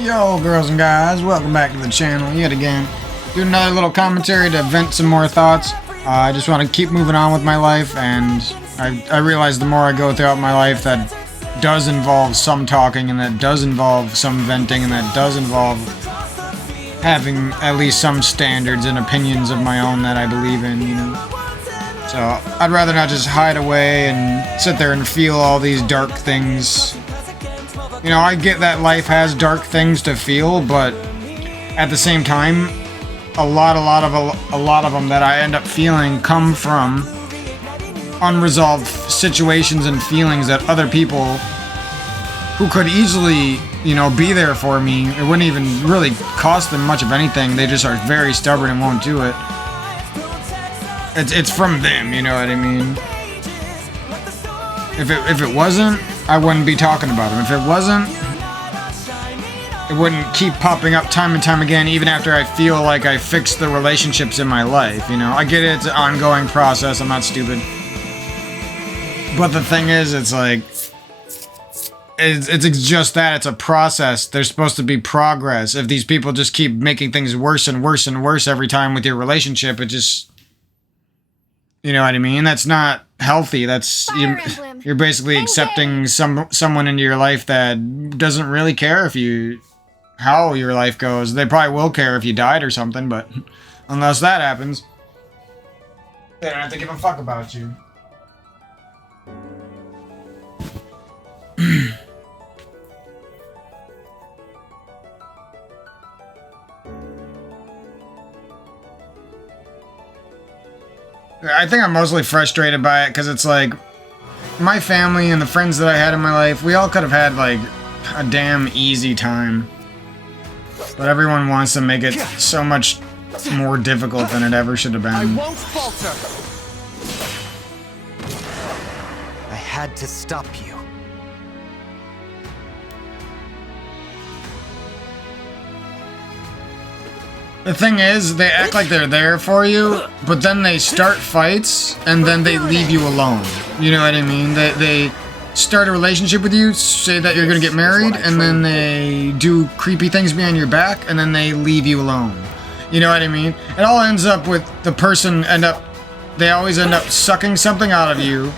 Yo, girls and guys, welcome back to the channel yet again. Do another little commentary to vent some more thoughts. I just want to keep moving on with my life, and I realize the more I go throughout my life that does involve some talking, and that does involve some venting, and that does involve having at least some standards and opinions of my own that I believe in, you know. So I'd rather not just hide away and sit there and feel all these dark things. You know, I get that life has dark things to feel, but at the same time, a lot of them that I end up feeling come from unresolved situations and feelings that other people who could easily, you know, be there for me. It wouldn't even really cost them much of anything. They just are very stubborn and won't do it. It's from them, you know what I mean? If it wasn't, I wouldn't be talking about them. If it wasn't, it wouldn't keep popping up time and time again, even after I feel like I fixed the relationships in my life, you know? I get it, it's an ongoing process, I'm not stupid. But the thing is, it's like, it's just that, it's a process. There's supposed to be progress. If these people just keep making things worse and worse and worse every time with your relationship, it just... You know what I mean? That's not healthy. That's you're basically accepting someone into your life that doesn't really care how your life goes. They probably will care if you died or something, but unless that happens, they don't have to give a fuck about you. I think I'm mostly frustrated by it because it's like my family and the friends that I had in my life, we all could have had like a damn easy time. But everyone wants to make it so much more difficult than it ever should have been. I won't falter. I had to stop you. The thing is, they act like they're there for you, but then they start fights, and then they leave you alone. You know what I mean? They start a relationship with you, say that you're gonna get married, and then they do creepy things behind your back, and then they leave you alone. You know what I mean? It all ends up with the person they always end up sucking something out of you.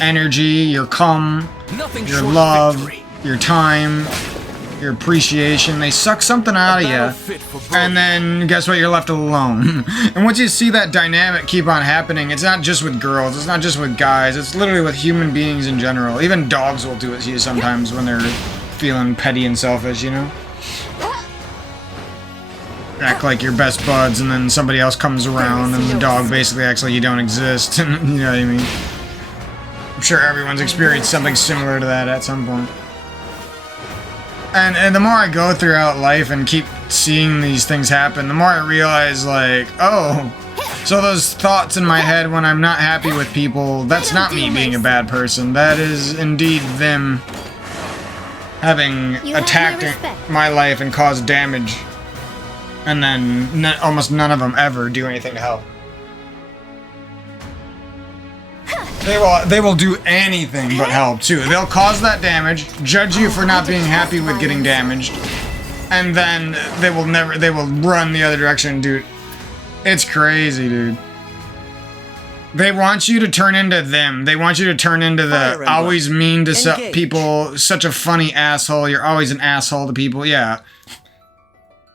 Energy, your cum, your love, your time, your appreciation. They suck something out of you, and then guess what? You're left alone. And once you see that dynamic keep on happening, it's not just with girls, it's not just with guys, it's literally with human beings in general. Even dogs will do it to you sometimes when they're feeling petty and selfish, you know? Act like you're best buds, and then somebody else comes around, and the dog basically acts like you don't exist. You know what I mean? I'm sure everyone's experienced something similar to that at some point. And the more I go throughout life and keep seeing these things happen, the more I realize, like, oh, so those thoughts in my head when I'm not happy with people, that's not me being a bad person. That is indeed them having attacked my life and caused damage. And then almost none of them ever do anything to help. They will do anything but help, too. They'll cause that damage, judge you for not being happy with getting damaged, and then they will run the other direction, dude. It's crazy, dude. They want you to turn into them. They want you to turn into the always mean to people, such a funny asshole, you're always an asshole to people, yeah.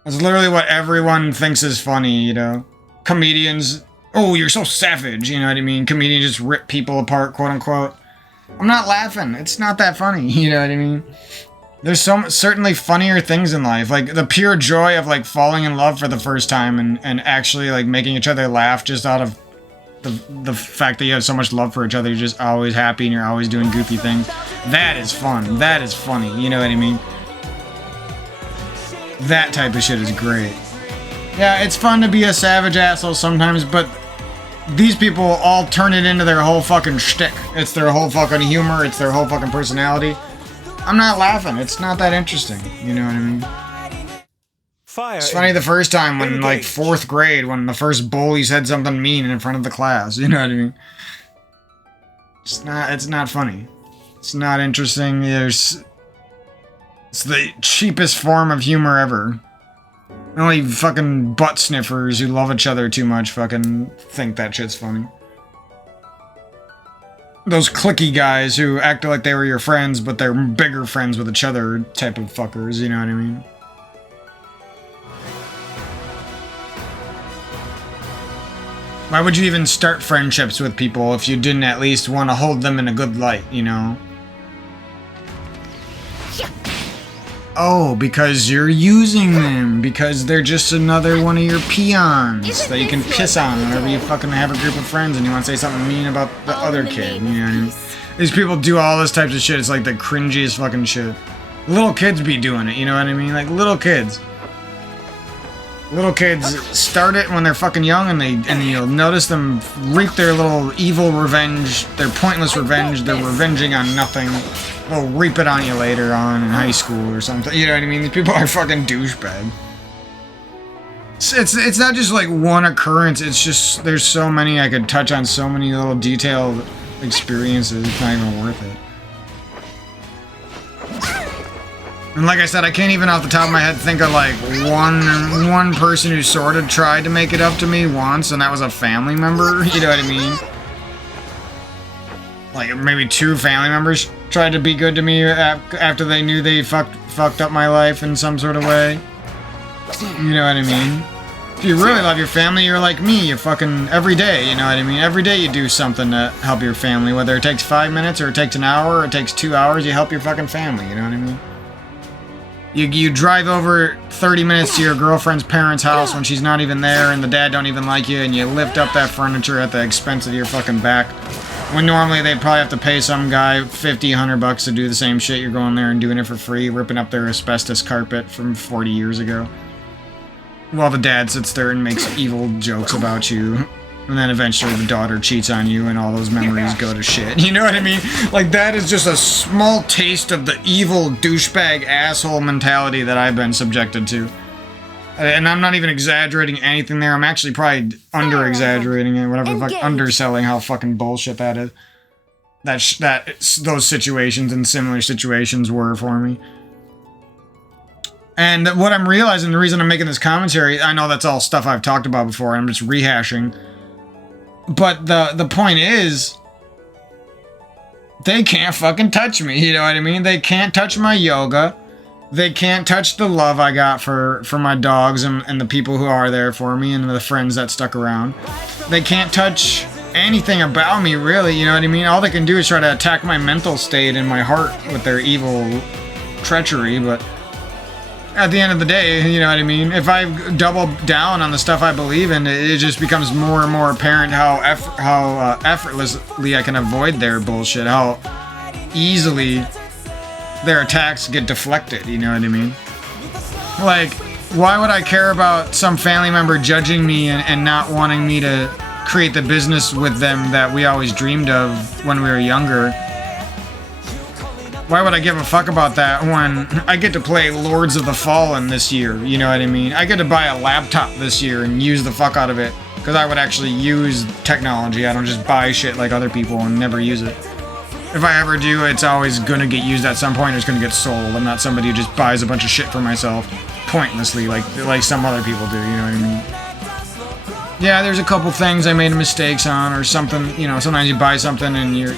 That's literally what everyone thinks is funny, you know? Comedians... Oh, you're so savage, you know what I mean? Comedians just rip people apart, quote unquote. I'm not laughing. It's not that funny, you know what I mean? There's certainly funnier things in life, like the pure joy of like falling in love for the first time and actually like making each other laugh just out of the fact that you have so much love for each other. You're just always happy and you're always doing goofy things. That is fun. That is funny, you know what I mean? That type of shit is great. Yeah, it's fun to be a savage asshole sometimes, but these people all turn it into their whole fucking shtick. It's their whole fucking humor, it's their whole fucking personality. I'm not laughing, it's not that interesting, you know what I mean? It's funny the first time when, like, 4th grade, when the first bully said something mean in front of the class, you know what I mean? It's not funny. It's not interesting. It's the cheapest form of humor ever. Only fucking butt sniffers who love each other too much fucking think that shit's funny. Those cliquey guys who act like they were your friends, but they're bigger friends with each other type of fuckers, you know what I mean? Why would you even start friendships with people if you didn't at least want to hold them in a good light, you know? Oh, because you're using them. Because they're just another one of your peons that you can piss on whenever you fucking have a group of friends and you want to say something mean about the other kid, you know what I mean? These people do all this types of shit. It's like the cringiest fucking shit. Little kids be doing it, you know what I mean? Like little kids. Little kids start it when they're fucking young, and you'll notice them reap their little evil revenge, their pointless revenge. They're revenging on nothing. They'll reap it on you later on in high school or something. You know what I mean? These people are fucking douchebag. It's not just like one occurrence. It's just there's so many I could touch on, so many little detailed experiences. It's not even worth it. And like I said, I can't even off the top of my head think of like one person who sort of tried to make it up to me once, and that was a family member, you know what I mean? Like maybe 2 family members tried to be good to me after they knew they fucked up my life in some sort of way. You know what I mean? If you really love your family, you're like me, you fucking every day, you know what I mean? Every day you do something to help your family, whether it takes 5 minutes or it takes an hour or it takes 2 hours, you help your fucking family, you know what I mean? You drive over 30 minutes to your girlfriend's parents' house when she's not even there and the dad don't even like you, and you lift up that furniture at the expense of your fucking back. When normally they'd probably have to pay some guy 50, 100 bucks to do the same shit. You're going there and doing it for free, ripping up their asbestos carpet from 40 years ago. While the dad sits there and makes evil jokes about you. And then eventually the daughter cheats on you and all those memories go to shit. You know what I mean? Like, that is just a small taste of the evil douchebag asshole mentality that I've been subjected to. And I'm not even exaggerating anything there. I'm actually probably under-exaggerating it, whatever the fuck, underselling how fucking bullshit that is. Those situations and similar situations were for me. And what I'm realizing, the reason I'm making this commentary, I know that's all stuff I've talked about before, I'm just rehashing. But the point is, they can't fucking touch me, you know what I mean? They can't touch my yoga. They can't touch the love I got for my dogs and the people who are there for me and the friends that stuck around. They can't touch anything about me, really, you know what I mean? All they can do is try to attack my mental state and my heart with their evil treachery, but at the end of the day, you know what I mean? If I double down on the stuff I believe in, it just becomes more and more apparent how effortlessly I can avoid their bullshit, how easily their attacks get deflected, you know what I mean? Like, why would I care about some family member judging me and not wanting me to create the business with them that we always dreamed of when we were younger? Why would I give a fuck about that when I get to play Lords of the Fallen this year, you know what I mean? I get to buy a laptop this year and use the fuck out of it, because I would actually use technology. I don't just buy shit like other people and never use it. If I ever do, it's always gonna get used at some point, or it's gonna get sold. I'm not somebody who just buys a bunch of shit for myself pointlessly like some other people do, you know what I mean? Yeah, there's a couple things I made mistakes on or something, you know, sometimes you buy something and you're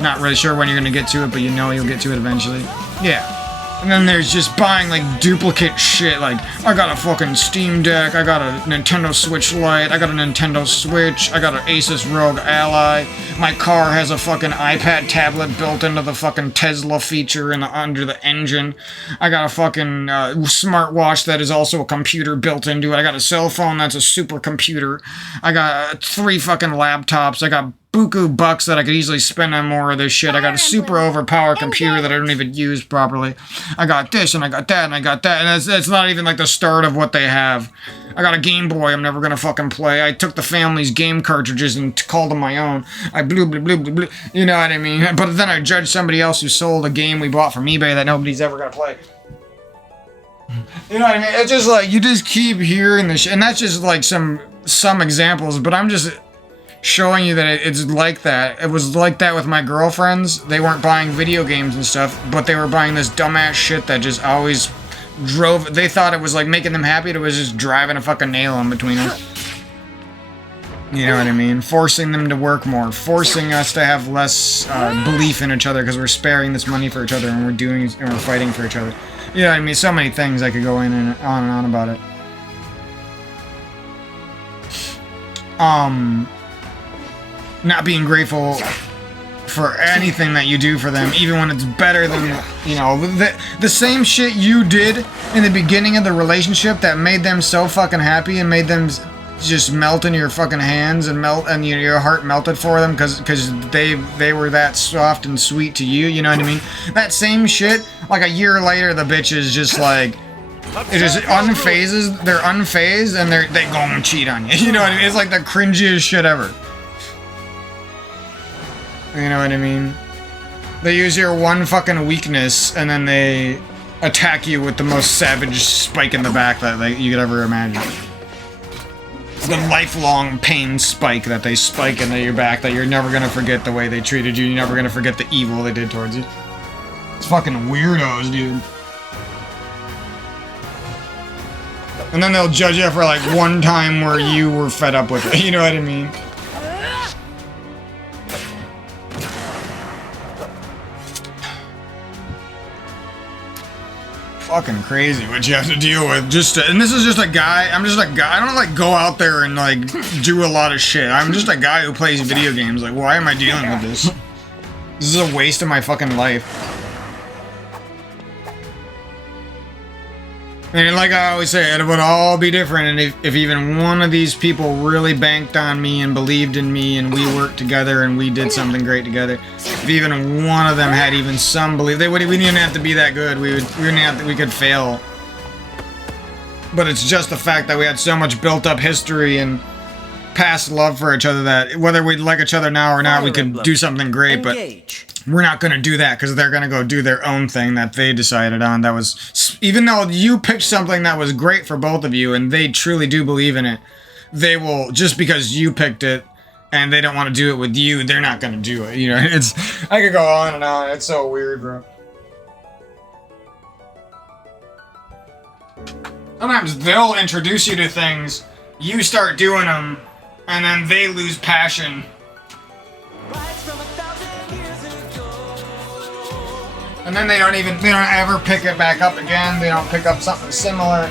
not really sure when you're gonna get to it, but you know you'll get to it eventually. Yeah. And then there's just buying, like, duplicate shit, like, I got a fucking Steam Deck, I got a Nintendo Switch Lite, I got a Nintendo Switch, I got an Asus ROG Ally, my car has a fucking iPad tablet built into the fucking Tesla feature under the engine, I got a fucking smartwatch that is also a computer built into it, I got a cell phone that's a supercomputer, I got 3 fucking laptops, I got buku bucks that I could easily spend on more of this shit. I got a super overpowered computer that I don't even use properly. I got this and I got that and I got that, and it's not even like the start of what they have. I got a Game Boy I'm never gonna fucking play. I took the family's game cartridges and called them my own. I blew, you know what I mean? But then I judged somebody else who sold a game we bought from eBay that nobody's ever gonna play. You know what I mean? It's just like, you just keep hearing this shit, and that's just like some examples, but I'm just... showing you that it's like that. It was like that with my girlfriends. They weren't buying video games and stuff, but they were buying this dumbass shit that just always drove. They thought it was like making them happy. It was just driving a fucking nail in between them. You know what I mean? Forcing them to work more, forcing us to have less belief in each other because we're sparing this money for each other and we're fighting for each other. You know what I mean? So many things I could go in and on about it. Not being grateful for anything that you do for them, even when it's better than, you know, the same shit you did in the beginning of the relationship that made them so fucking happy and made them just melt in your fucking hands and melt, and your heart melted for them because they were that soft and sweet to you. You know what I mean? That same shit, like a year later, the bitch is just like, it just unfazes. They're unfazed and they go and cheat on you. You know what I mean? It's like the cringiest shit ever. You know what I mean? They use your one fucking weakness and then they attack you with the most savage spike in the back that you could ever imagine. The lifelong pain spike that they spike into your back that you're never gonna forget the way they treated you. You're never gonna forget the evil they did towards you. It's fucking weirdos, dude. And then they'll judge you for like one time where you were fed up with it. You know what I mean? Fucking crazy what you have to deal with. And this is just a guy. I'm just a guy. I don't like go out there and like do a lot of shit. I'm just a guy who plays video games. Like, why am I dealing with this? This is a waste of my fucking life. And like I always say, it would all be different and if even one of these people really banked on me and believed in me and we worked together and we did something great together. If even one of them had even some belief, we didn't even have to be that good. We could fail. But it's just the fact that we had so much built up history and past love for each other that whether we like each other now or not, we could do something great. But we're not going to do that because they're going to go do their own thing that they decided on. That was, even though you picked something that was great for both of you and they truly do believe in it, they will, just because you picked it and they don't want to do it with you, they're not going to do it. You know, I could go on and on. It's so weird, bro. Sometimes they'll introduce you to things, you start doing them, and then they lose passion. And then they don't ever pick it back up again. They don't pick up something similar.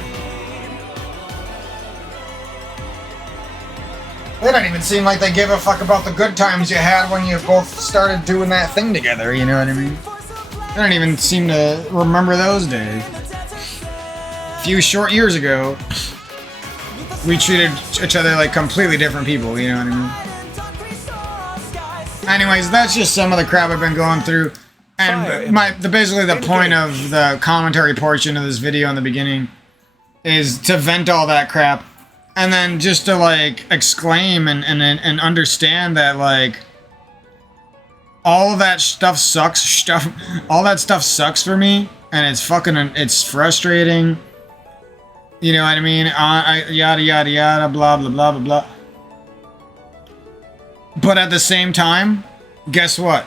They don't even seem like they give a fuck about the good times you had when you both started doing that thing together, you know what I mean? They don't even seem to remember those days. A few short years ago, we treated each other like completely different people, you know what I mean? Anyways, that's just some of the crap I've been going through. And basically the point of the commentary portion of this video in the beginning is to vent all that crap and then just to like exclaim and understand that like all of that stuff sucks. All that stuff sucks for me and it's frustrating. You know what I mean? Yada yada yada, blah blah blah blah blah. But at the same time, guess what?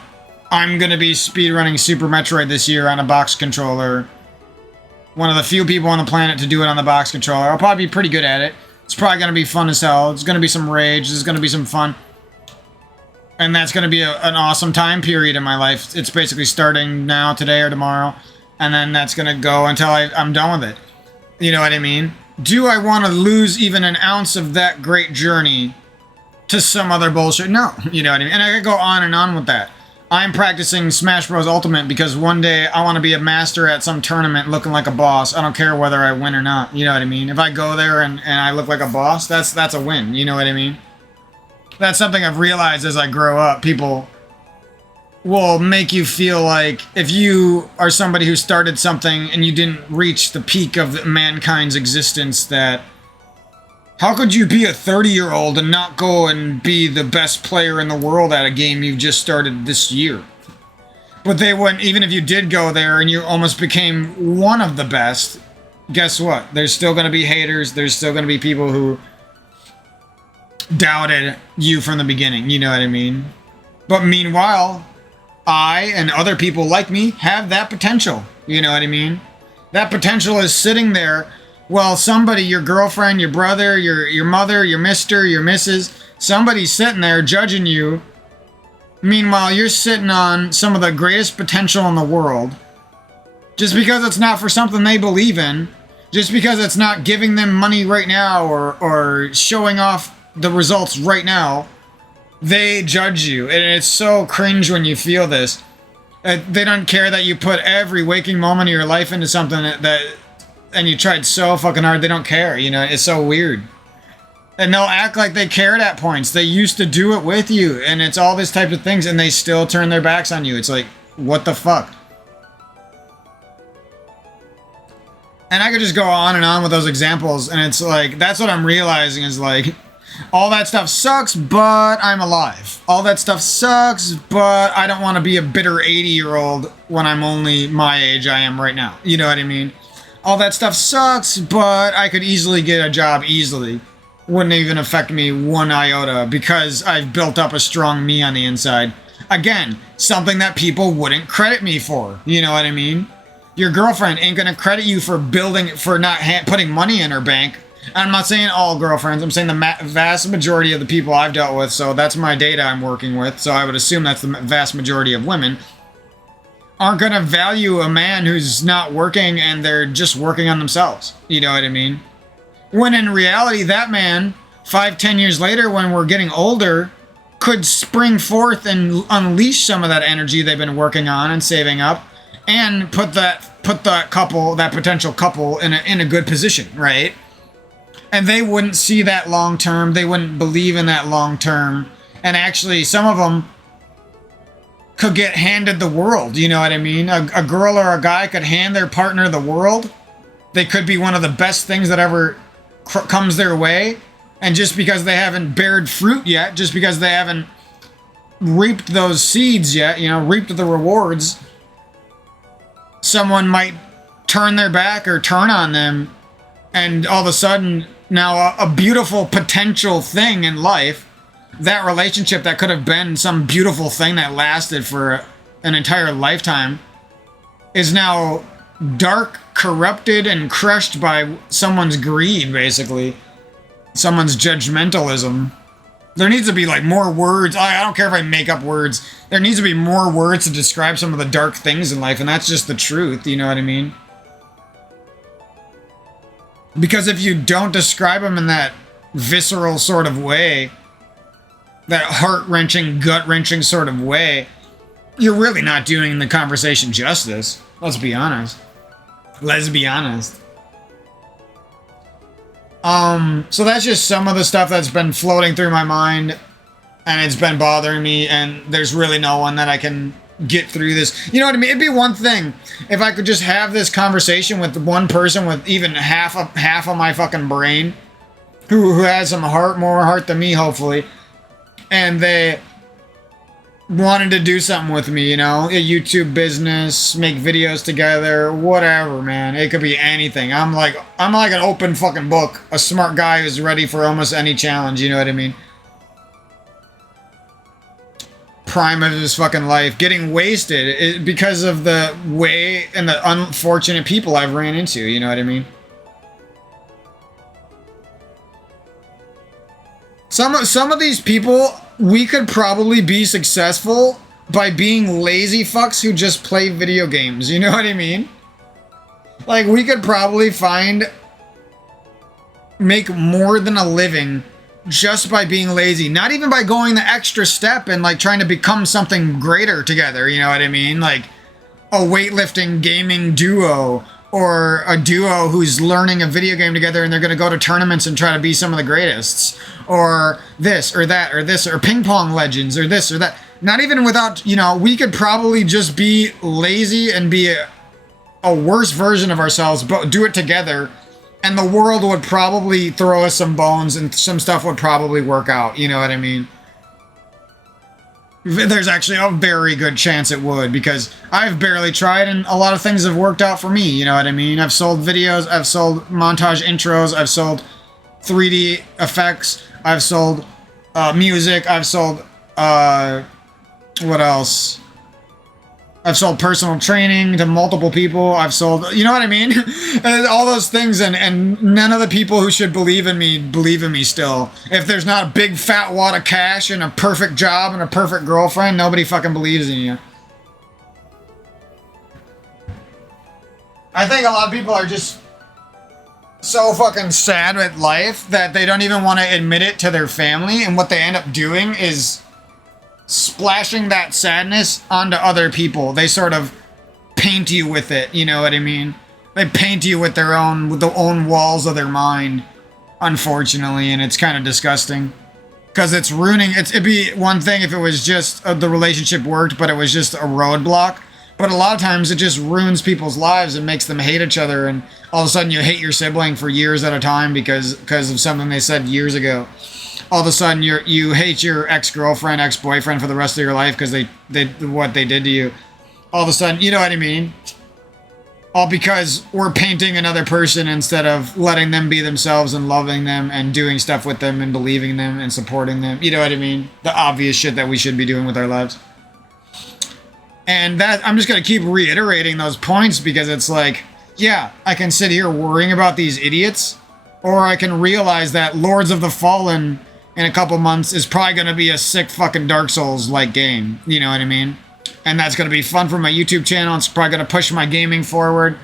I'm going to be speedrunning Super Metroid this year on a box controller. One of the few people on the planet to do it on the box controller. I'll probably be pretty good at it. It's probably going to be fun as hell. It's going to be some rage. There's going to be some fun. And that's going to be an awesome time period in my life. It's basically starting now, today, or tomorrow. And then that's going to go until I'm done with it. You know what I mean? Do I want to lose even an ounce of that great journey to some other bullshit? No. You know what I mean? And I could go on and on with that. I'm practicing Smash Bros. Ultimate because one day I want to be a master at some tournament looking like a boss. I don't care whether I win or not. You know what I mean? If I go there and I look like a boss, that's a win. You know what I mean? That's something I've realized as I grow up. People will make you feel like if you are somebody who started something and you didn't reach the peak of mankind's existence, that how could you be a 30-year-old and not go and be the best player in the world at a game you've just started this year? But they wouldn't, even if you did go there and you almost became one of the best, guess what? There's still going to be haters. There's still going to be people who doubted you from the beginning, you know what I mean? But meanwhile, I and other people like me have that potential, you know what I mean? That potential is sitting there while somebody, your girlfriend, your brother, your mother, your mister, your missus, somebody's sitting there judging you. Meanwhile, you're sitting on some of the greatest potential in the world. Just because it's not for something they believe in, just because it's not giving them money right now or showing off the results right now, they judge you. And it's so cringe when you feel this. They don't care that you put every waking moment of your life into something and you tried so fucking hard. They don't care, you know. It's so weird. And they'll act like they cared at points. They used to do it with you, and it's all this type of things, and they still turn their backs on you. It's like, what the fuck? And I could just go on and on with those examples, and it's like, that's what I'm realizing is like, all that stuff sucks, but I'm alive. All that stuff sucks, but I don't want to be a bitter 80-year-old when I'm only my age I am right now. You know what I mean? All that stuff sucks, but I could easily get a job easily. Wouldn't even affect me one iota because I've built up a strong me on the inside. Again, something that people wouldn't credit me for. You know what I mean? Your girlfriend ain't gonna credit you for not putting money in her bank. I'm not saying all girlfriends. I'm saying the vast majority of the people I've dealt with. So that's my data I'm working with. So I would assume that's the vast majority of women aren't gonna value a man who's not working and they're just working on themselves. You know what I mean? When in reality, that man, 5-10 years later, when we're getting older, could spring forth and unleash some of that energy they've been working on and saving up, and put that potential couple in a good position, right? And they wouldn't see that long term. They wouldn't believe in that long term. And actually, some of them could get handed the world. You know what I mean? A girl or a guy could hand their partner the world. They could be one of the best things that ever comes their way, and just because they haven't bared fruit yet, just because they haven't reaped those seeds yet, you know, reaped the rewards, someone might turn their back or turn on them, and all of a sudden now a beautiful potential thing in life, that relationship that could have been some beautiful thing that lasted for an entire lifetime, is now dark, corrupted, and crushed by someone's greed, basically. Someone's judgmentalism. There needs to be, like, more words. I don't care if I make up words. There needs to be more words to describe some of the dark things in life, and that's just the truth, you know what I mean? Because if you don't describe them in that visceral sort of way, that heart-wrenching, gut-wrenching sort of way, you're really not doing the conversation justice. Let's be honest. Let's be honest. So that's just some of the stuff that's been floating through my mind, and it's been bothering me, and there's really no one that I can get through this. You know what I mean? It'd be one thing if I could just have this conversation with one person with even half of my fucking brain, who has some more heart than me, hopefully, and they wanted to do something with me, you know, a YouTube business, make videos together, whatever, man. It could be anything. I'm like an open fucking book, a smart guy who's ready for almost any challenge, you know what I mean? Prime of his fucking life, getting wasted because of the way and the unfortunate people I've ran into, you know what I mean? Some of these people, we could probably be successful by being lazy fucks who just play video games. You know what I mean? Like, we could probably make more than a living just by being lazy. Not even by going the extra step and, like, trying to become something greater together. You know what I mean? Like, a weightlifting gaming duo, or a duo who's learning a video game together and they're going to go to tournaments and try to be some of the greatest, or this or that or this, or ping pong legends, or this or that. Not even without, you know, we could probably just be lazy and be a worse version of ourselves, but do it together, and the world would probably throw us some bones and some stuff would probably work out. You know what I mean? There's actually a very good chance it would, because I've barely tried and a lot of things have worked out for me, you know what I mean? I've sold videos, I've sold montage intros, I've sold 3D effects, I've sold music. I've sold, what else? I've sold personal training to multiple people. I've sold, you know what I mean? And all those things, and none of the people who should believe in me still. If there's not a big fat wad of cash and a perfect job and a perfect girlfriend, nobody fucking believes in you. I think a lot of people are just so fucking sad with life that they don't even want to admit it to their family, and what they end up doing is splashing that sadness onto other people. They sort of paint you with it, you know what I mean? They paint you with the own walls of their mind, unfortunately, and it's kind of disgusting. Because it's ruining, it'd be one thing if it was just the relationship worked, but it was just a roadblock. But a lot of times it just ruins people's lives and makes them hate each other, and all of a sudden you hate your sibling for years at a time because of something they said years ago. All of a sudden you hate your ex-girlfriend, ex-boyfriend for the rest of your life because they what they did to you. All of a sudden, you know what I mean? All because we're painting another person instead of letting them be themselves and loving them and doing stuff with them and believing them and supporting them. You know what I mean? The obvious shit that we should be doing with our lives. And that, I'm just going to keep reiterating those points because it's like, yeah, I can sit here worrying about these idiots, or I can realize that Lords of the Fallen in a couple months is probably going to be a sick fucking Dark Souls-like game. You know what I mean? And that's going to be fun for my YouTube channel. It's probably going to push my gaming forward.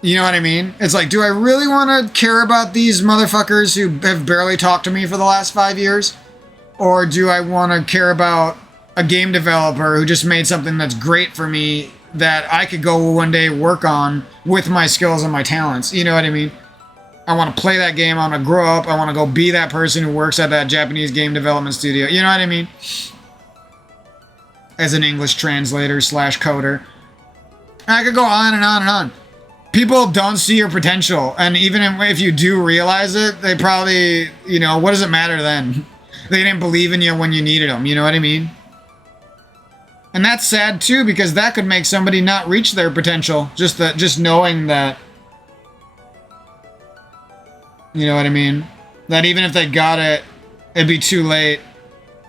You know what I mean? It's like, do I really want to care about these motherfuckers who have barely talked to me for the last 5 years? Or do I want to care about a game developer who just made something that's great for me that I could go one day work on with my skills and my talents? You know what I mean? I want to play that game. I want to grow up. I want to go be that person who works at that Japanese game development studio. You know what I mean? As an English translator / coder. I could go on and on and on. People don't see your potential. And even if you do realize it, they probably, you know, what does it matter then? They didn't believe in you when you needed them. You know what I mean? And that's sad too, because that could make somebody not reach their potential. Just knowing that. You know what I mean? That even if they got it, it'd be too late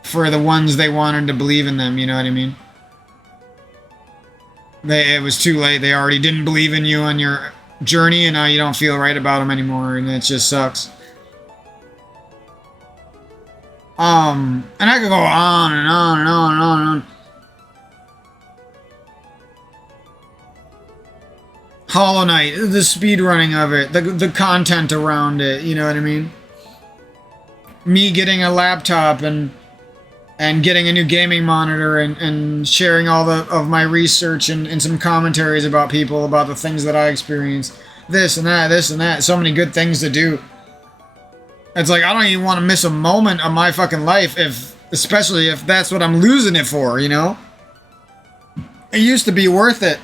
for the ones they wanted to believe in them. You know what I mean? It was too late. They already didn't believe in you on your journey, and now you don't feel right about them anymore, and it just sucks. And I could go on and on and on and on and on. Hollow Knight, the speedrunning of it, the content around it, you know what I mean? Me getting a laptop and getting a new gaming monitor and sharing all of my research and some commentaries about people, about the things that I experienced. This and that. So many good things to do. It's like, I don't even want to miss a moment of my fucking life, especially if that's what I'm losing it for, you know? It used to be worth it.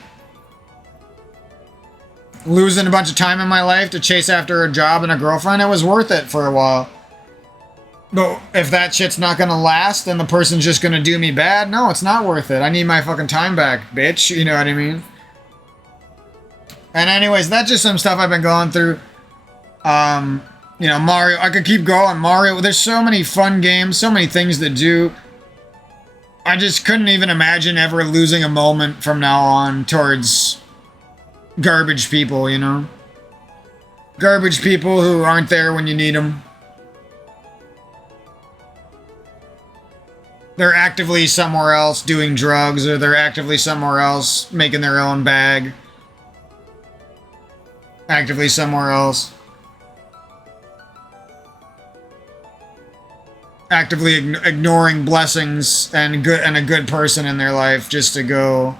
Losing a bunch of time in my life to chase after a job and a girlfriend, it was worth it for a while. But if that shit's not gonna last and the person's just gonna do me bad, no, it's not worth it. I need my fucking time back, bitch. You know what I mean? And anyways, that's just some stuff I've been going through. You know, Mario, I could keep going. Mario, there's so many fun games, so many things to do. I just couldn't even imagine ever losing a moment from now on towards garbage people, you know? Garbage people who aren't there when you need them. They're actively somewhere else doing drugs, or they're actively somewhere else making their own bag. Actively somewhere else. Actively ignoring blessings and a good person in their life just to go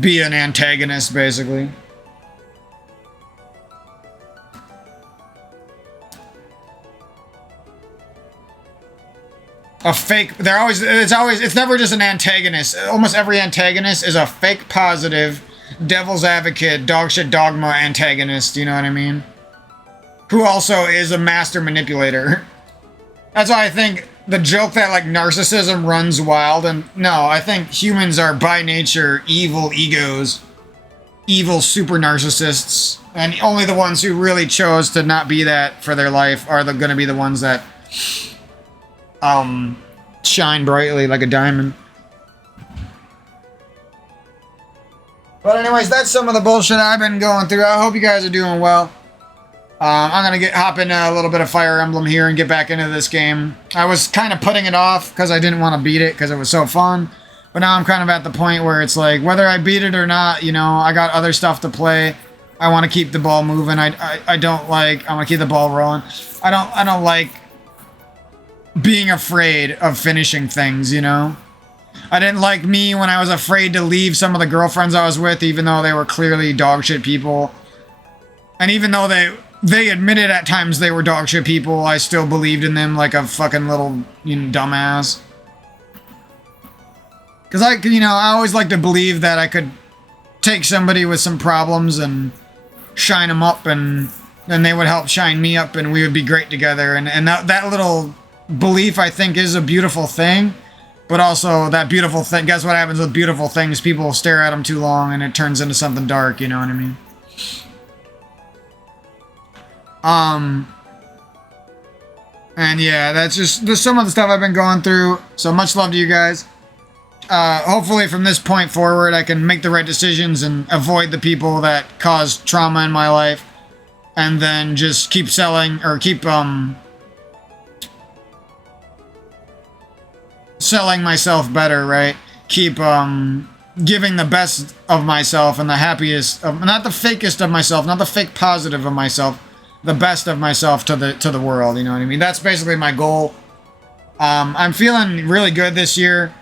be an antagonist, basically. A fake, it's never just an antagonist. Almost every antagonist is a fake positive, devil's advocate, dogshit dogma antagonist, you know what I mean? Who also is a master manipulator. That's why I think the joke that, like, narcissism runs wild, and no, I think humans are by nature evil egos. evil super narcissists, and only the ones who really chose to not be that for their life are going to be the ones that shine brightly like a diamond. But anyways, that's some of the bullshit I've been going through. I hope you guys are doing well. I'm going to hop into a little bit of Fire Emblem here and get back into this game. I was kind of putting it off because I didn't want to beat it because it was so fun. But now I'm kind of at the point where it's like, whether I beat it or not, you know, I got other stuff to play. I want to keep the ball moving. I don't like, I want to keep the ball rolling. I don't like being afraid of finishing things, you know? I didn't like me when I was afraid to leave some of the girlfriends I was with, even though they were clearly dog shit people. And even though they admitted at times they were dog shit people, I still believed in them like a fucking little, you know, dumbass. Because I always like to believe that I could take somebody with some problems and shine them up, and then they would help shine me up, and we would be great together. And that little belief, I think, is a beautiful thing. But also, that beautiful thing, guess what happens with beautiful things? People stare at them too long and it turns into something dark, you know what I mean? And yeah, that's some of the stuff I've been going through. So much love to you guys. Hopefully from this point forward, I can make the right decisions and avoid the people that cause trauma in my life. And then just keep selling myself better, right? Keep giving the best of myself and the happiest of, not the fakest of myself, not the fake positive of myself, the best of myself to the world, you know what I mean? That's basically my goal. I'm feeling really good this year.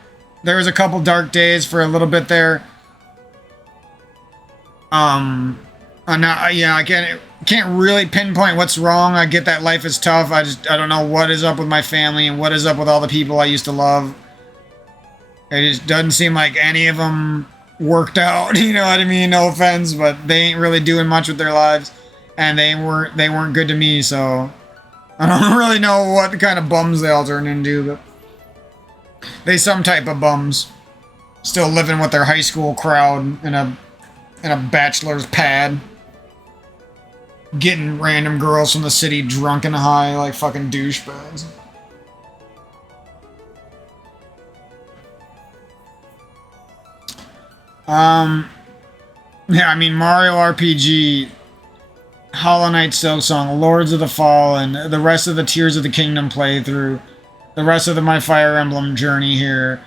There was a couple dark days for a little bit there. I can't really pinpoint what's wrong. I get that life is tough. I don't know what is up with my family and what is up with all the people I used to love. It just doesn't seem like any of them worked out, you know what I mean? No offense, but they ain't really doing much with their lives, and they weren't good to me, so I don't really know what kind of bums they all turn into, but they some type of bums. Still living with their high school crowd in a bachelor's pad. Getting random girls from the city drunk and high like fucking douchebags. Yeah, I mean, Mario RPG, Hollow Knight Silksong, Lords of the Fallen, the rest of the Tears of the Kingdom playthrough, the rest of my Fire Emblem journey here,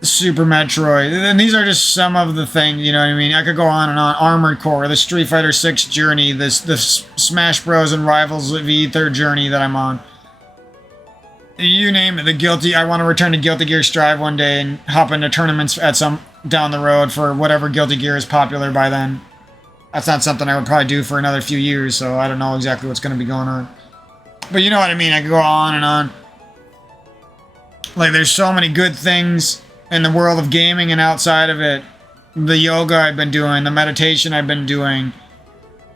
Super Metroid, and these are just some of the things, you know what I mean? I could go on and on. Armored Core, the Street Fighter 6 journey, the Smash Bros. And Rivals V third journey that I'm on. You name it, I want to return to Guilty Gear Strive one day and hop into tournaments at some down the road for whatever Guilty Gear is popular by then. That's not something I would probably do for another few years, so I don't know exactly what's going to be going on. But you know what I mean, I could go on and on. Like, there's so many good things in the world of gaming and outside of it. The yoga I've been doing, the meditation I've been doing,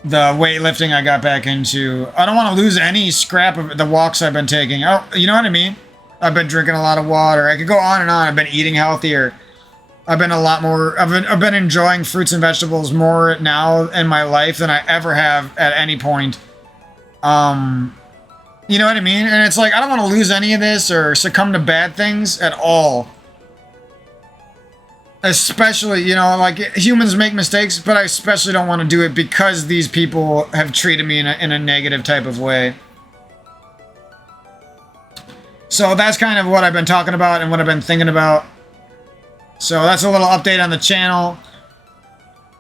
the weightlifting I got back into. I don't want to lose any scrap of the walks I've been taking. Oh, you know what I mean? I've been drinking a lot of water. I could go on and on. I've been eating healthier. I've been I've been enjoying fruits and vegetables more now in my life than I ever have at any point. You know what I mean? And it's like, I don't want to lose any of this or succumb to bad things at all. Especially, you know, like, humans make mistakes, but I especially don't want to do it because these people have treated me in a negative type of way. So that's kind of what I've been talking about and what I've been thinking about. So that's a little update on the channel.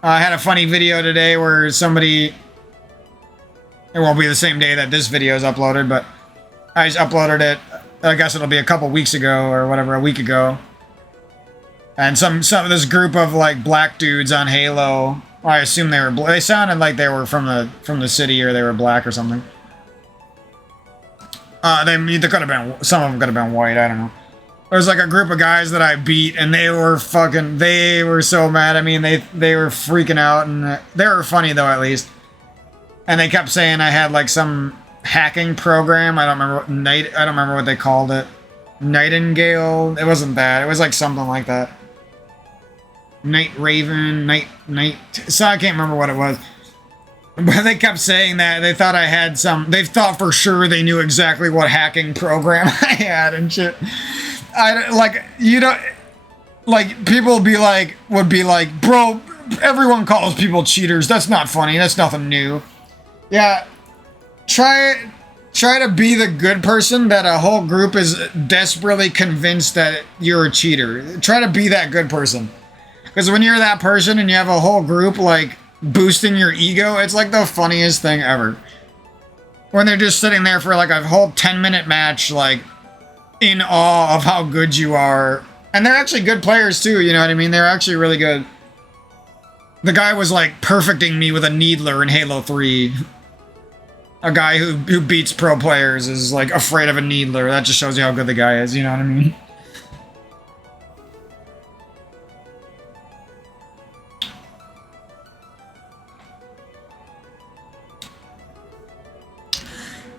I had a funny video today where somebody... It won't be the same day that this video is uploaded, but I just uploaded it. I guess it'll be a couple weeks ago or whatever, a week ago. And some of this group of like black dudes on Halo. Well, I assume they were. They sounded like they were from the city, or they were black or something. They could have been. Some of them could have been white. I don't know. There was like a group of guys that I beat, and they were so mad at me, and they were freaking out, and they were funny though, at least. And they kept saying I had like some hacking program. I don't remember what they called it. Nightingale. It wasn't that. It was like something like that. Night Raven, so I can't remember what it was. But they kept saying that they thought I had they thought for sure they knew exactly what hacking program I had and shit. People would be like, bro, everyone calls people cheaters. That's not funny. That's nothing new. Yeah, try to be the good person that a whole group is desperately convinced that you're a cheater. Try to be that good person. Because when you're that person and you have a whole group, like, boosting your ego, it's like the funniest thing ever. When they're just sitting there for, like, a whole 10-minute match, like, in awe of how good you are. And they're actually good players, too, you know what I mean? They're actually really good. The guy was, like, perfecting me with a needler in Halo 3. A guy who beats pro players is, like, afraid of a needler. That just shows you how good the guy is, you know what I mean?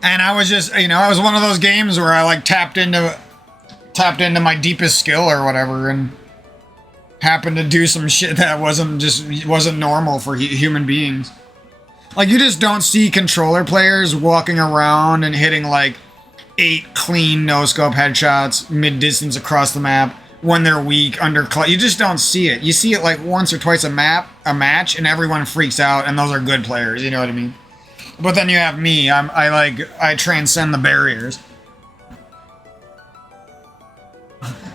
And I was just, you know, it was one of those games where I like tapped into my deepest skill or whatever, and happened to do some shit that wasn't normal for human beings. Like, you just don't see controller players walking around and hitting like 8 clean no-scope headshots mid-distance across the map when they're weak you just don't see it. You see it like once or twice a match, and everyone freaks out, and those are good players, you know what I mean? But then you have me. I transcend the barriers.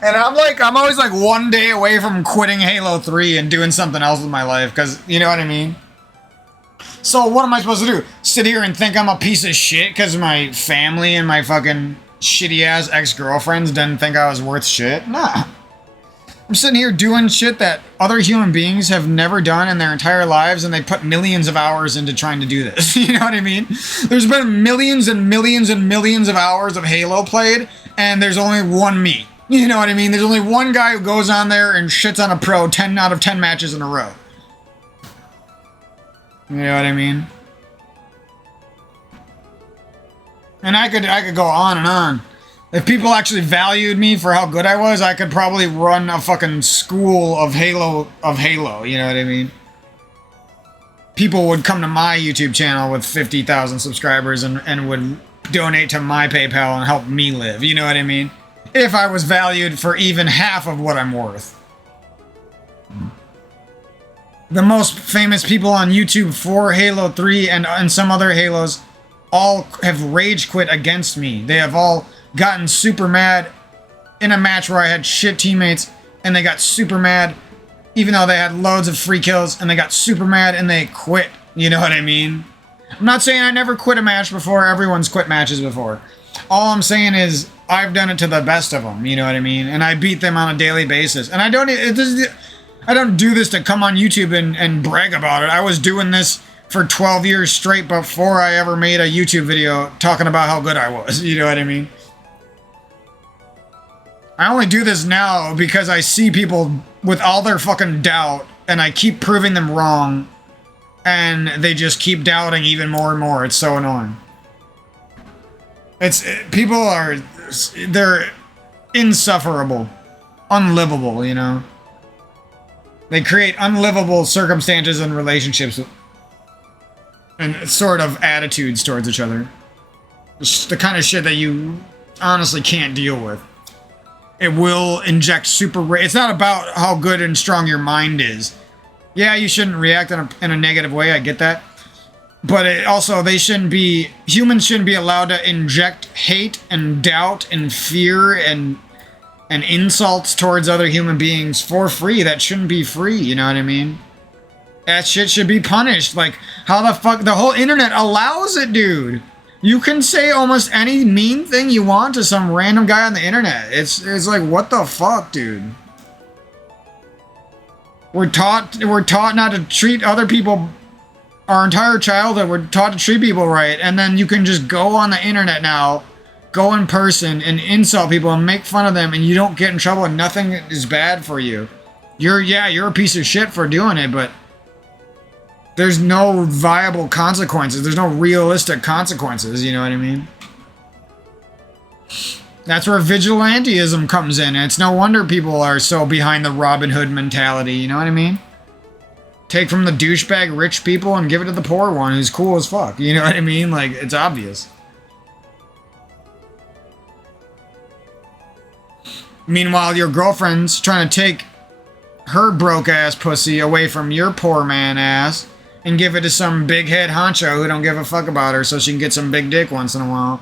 And I'm always like one day away from quitting Halo 3 and doing something else with my life, because, you know what I mean? So what am I supposed to do? Sit here and think I'm a piece of shit because my family and my fucking shitty-ass ex-girlfriends didn't think I was worth shit? Nah. I'm sitting here doing shit that other human beings have never done in their entire lives, and they put millions of hours into trying to do this. You know what I mean? There's been millions and millions and millions of hours of Halo played, and there's only one me. You know what I mean? There's only one guy who goes on there and shits on a pro 10 out of 10 matches in a row. You know what I mean? And I could go on and on. If people actually valued me for how good I was, I could probably run a fucking school of Halo, you know what I mean? People would come to my YouTube channel with 50,000 subscribers and would donate to my PayPal and help me live, you know what I mean? If I was valued for even half of what I'm worth. The most famous people on YouTube for Halo 3 and some other Halos all have rage quit against me. They have all gotten super mad in a match where I had shit teammates, and they got super mad even though they had loads of free kills, and they got super mad and they quit. You know what I mean? I'm not saying I never quit a match before. Everyone's quit matches before. All I'm saying is I've done it to the best of them. You know what I mean? And I beat them on a daily basis. And I don't do this to come on YouTube and brag about it. I was doing this for 12 years straight before I ever made a YouTube video talking about how good I was. You know what I mean? I only do this now because I see people with all their fucking doubt, and I keep proving them wrong, and they just keep doubting even more and more. It's so annoying. They're insufferable, unlivable, you know? They create unlivable circumstances and relationships and sort of attitudes towards each other. It's the kind of shit that you honestly can't deal with. It will inject it's not about how good and strong your mind is. Yeah, you shouldn't react in a negative way, I get that. But humans shouldn't be allowed to inject hate and doubt and fear and insults towards other human beings for free. That shouldn't be free, you know what I mean? That shit should be punished. Like, how the fuck, the whole internet allows it, dude. You can say almost any mean thing you want to some random guy on the internet. It's like, what the fuck, dude? We're taught not to treat other people. Our entire childhood, we're taught to treat people right, and then you can just go on the internet now, go in person, and insult people and make fun of them, and you don't get in trouble, and nothing is bad for you. You're a piece of shit for doing it, but there's no viable consequences. There's no realistic consequences, you know what I mean? That's where vigilantism comes in. It's no wonder people are so behind the Robin Hood mentality, you know what I mean? Take from the douchebag rich people and give it to the poor one who's cool as fuck, you know what I mean? Like, it's obvious. Meanwhile, your girlfriend's trying to take her broke-ass pussy away from your poor man ass and give it to some big head honcho who don't give a fuck about her so she can get some big dick once in a while.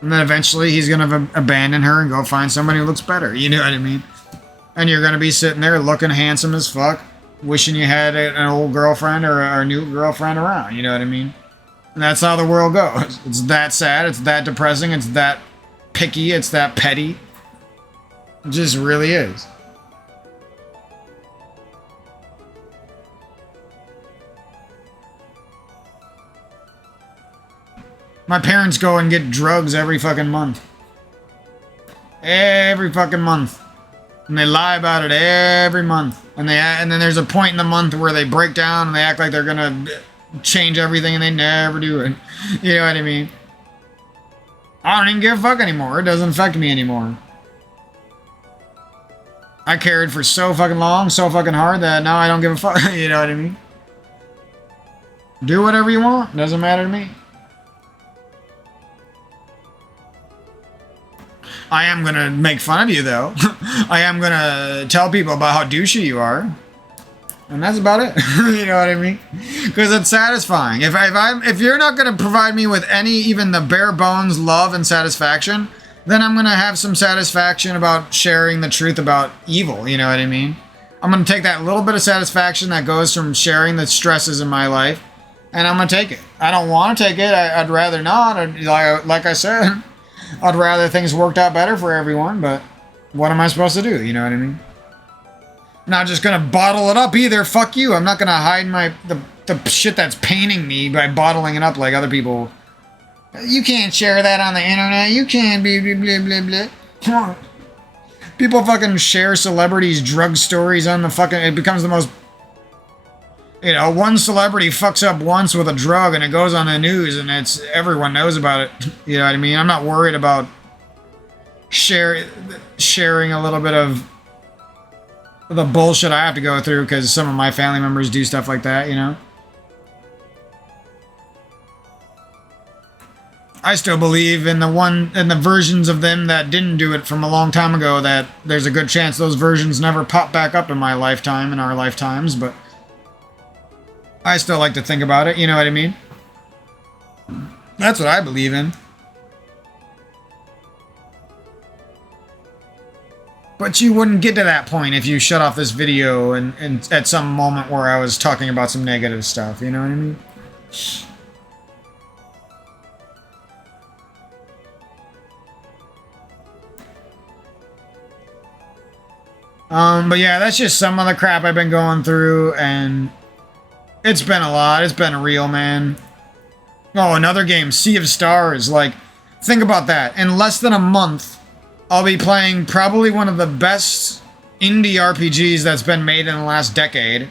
And then eventually he's going to abandon her and go find somebody who looks better. You know what I mean? And you're going to be sitting there looking handsome as fuck, wishing you had an old girlfriend or a new girlfriend around. You know what I mean? And that's how the world goes. It's that sad. It's that depressing. It's that picky. It's that petty. It just really is. My parents go and get drugs every fucking month. Every fucking month. And they lie about it every month. And then there's a point in the month where they break down and they act like they're gonna change everything and they never do it. You know what I mean? I don't even give a fuck anymore. It doesn't affect me anymore. I carried for so fucking long, so fucking hard that now I don't give a fuck. You know what I mean? Do whatever you want. Doesn't matter to me. I am gonna make fun of you, though. I am gonna tell people about how douchey you are. And that's about it. You know what I mean? Because it's satisfying. If you're not gonna provide me with any, even the bare bones love and satisfaction, then I'm gonna have some satisfaction about sharing the truth about evil. You know what I mean? I'm gonna take that little bit of satisfaction that goes from sharing the stresses in my life, and I'm gonna take it. I don't want to take it. I'd rather not. Like I said, I'd rather things worked out better for everyone, but what am I supposed to do? You know what I mean? I'm not just gonna bottle it up either. Fuck you. I'm not gonna hide the shit that's paining me by bottling it up like other people. You can't share that on the internet. You can't blah blah blah blah blah. People fucking share celebrities' drug stories on the fucking... It becomes the most... You know, one celebrity fucks up once with a drug and it goes on the news and everyone knows about it. You know what I mean? I'm not worried about sharing a little bit of the bullshit I have to go through because some of my family members do stuff like that, you know? I still believe in the versions of them that didn't do it from a long time ago, that there's a good chance those versions never pop back up in my lifetime, in our lifetimes, but I still like to think about it, you know what I mean? That's what I believe in. But you wouldn't get to that point if you shut off this video and at some moment where I was talking about some negative stuff, you know what I mean? But yeah, that's just some of the crap I've been going through, and it's been a lot. It's been real, man. Oh, another game, Sea of Stars. Like, think about that. In less than a month, I'll be playing probably one of the best indie RPGs that's been made in the last decade.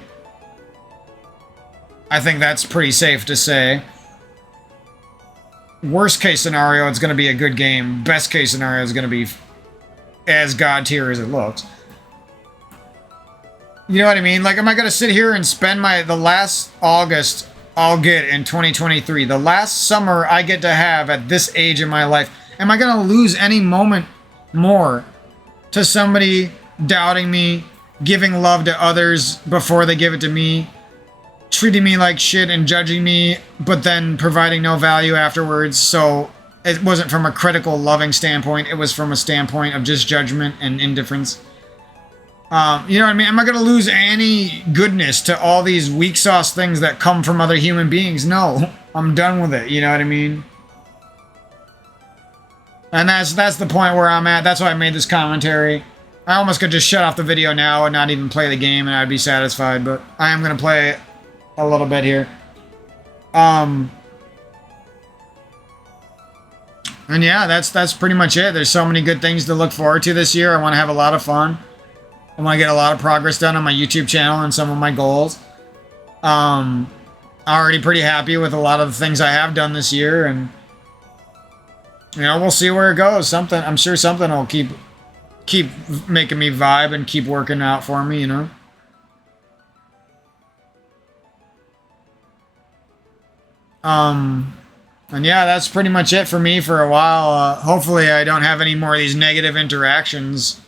I think that's pretty safe to say. Worst case scenario, it's going to be a good game. Best case scenario is going to be as god tier as it looks. You know what I mean? Like, am I going to sit here and spend the last August I'll get in 2023, the last summer I get to have at this age in my life, am I going to lose any moment more to somebody doubting me, giving love to others before they give it to me, treating me like shit and judging me, but then providing no value afterwards? So it wasn't from a critical, loving standpoint. It was from a standpoint of just judgment and indifference. You know what I mean? Am I going to lose any goodness to all these weak sauce things that come from other human beings? No. I'm done with it. You know what I mean? And that's the point where I'm at. That's why I made this commentary. I almost could just shut off the video now and not even play the game and I'd be satisfied, but I am going to play a little bit here. And yeah, that's pretty much it. There's so many good things to look forward to this year. I want to have a lot of fun. I want to get a lot of progress done on my YouTube channel and some of my goals. I'm already pretty happy with a lot of the things I have done this year, and You know, we'll see where it goes. Something, I'm sure something will keep making me vibe and keep working out for me, you know? And yeah, that's pretty much it for me for a while. Hopefully I don't have any more of these negative interactions.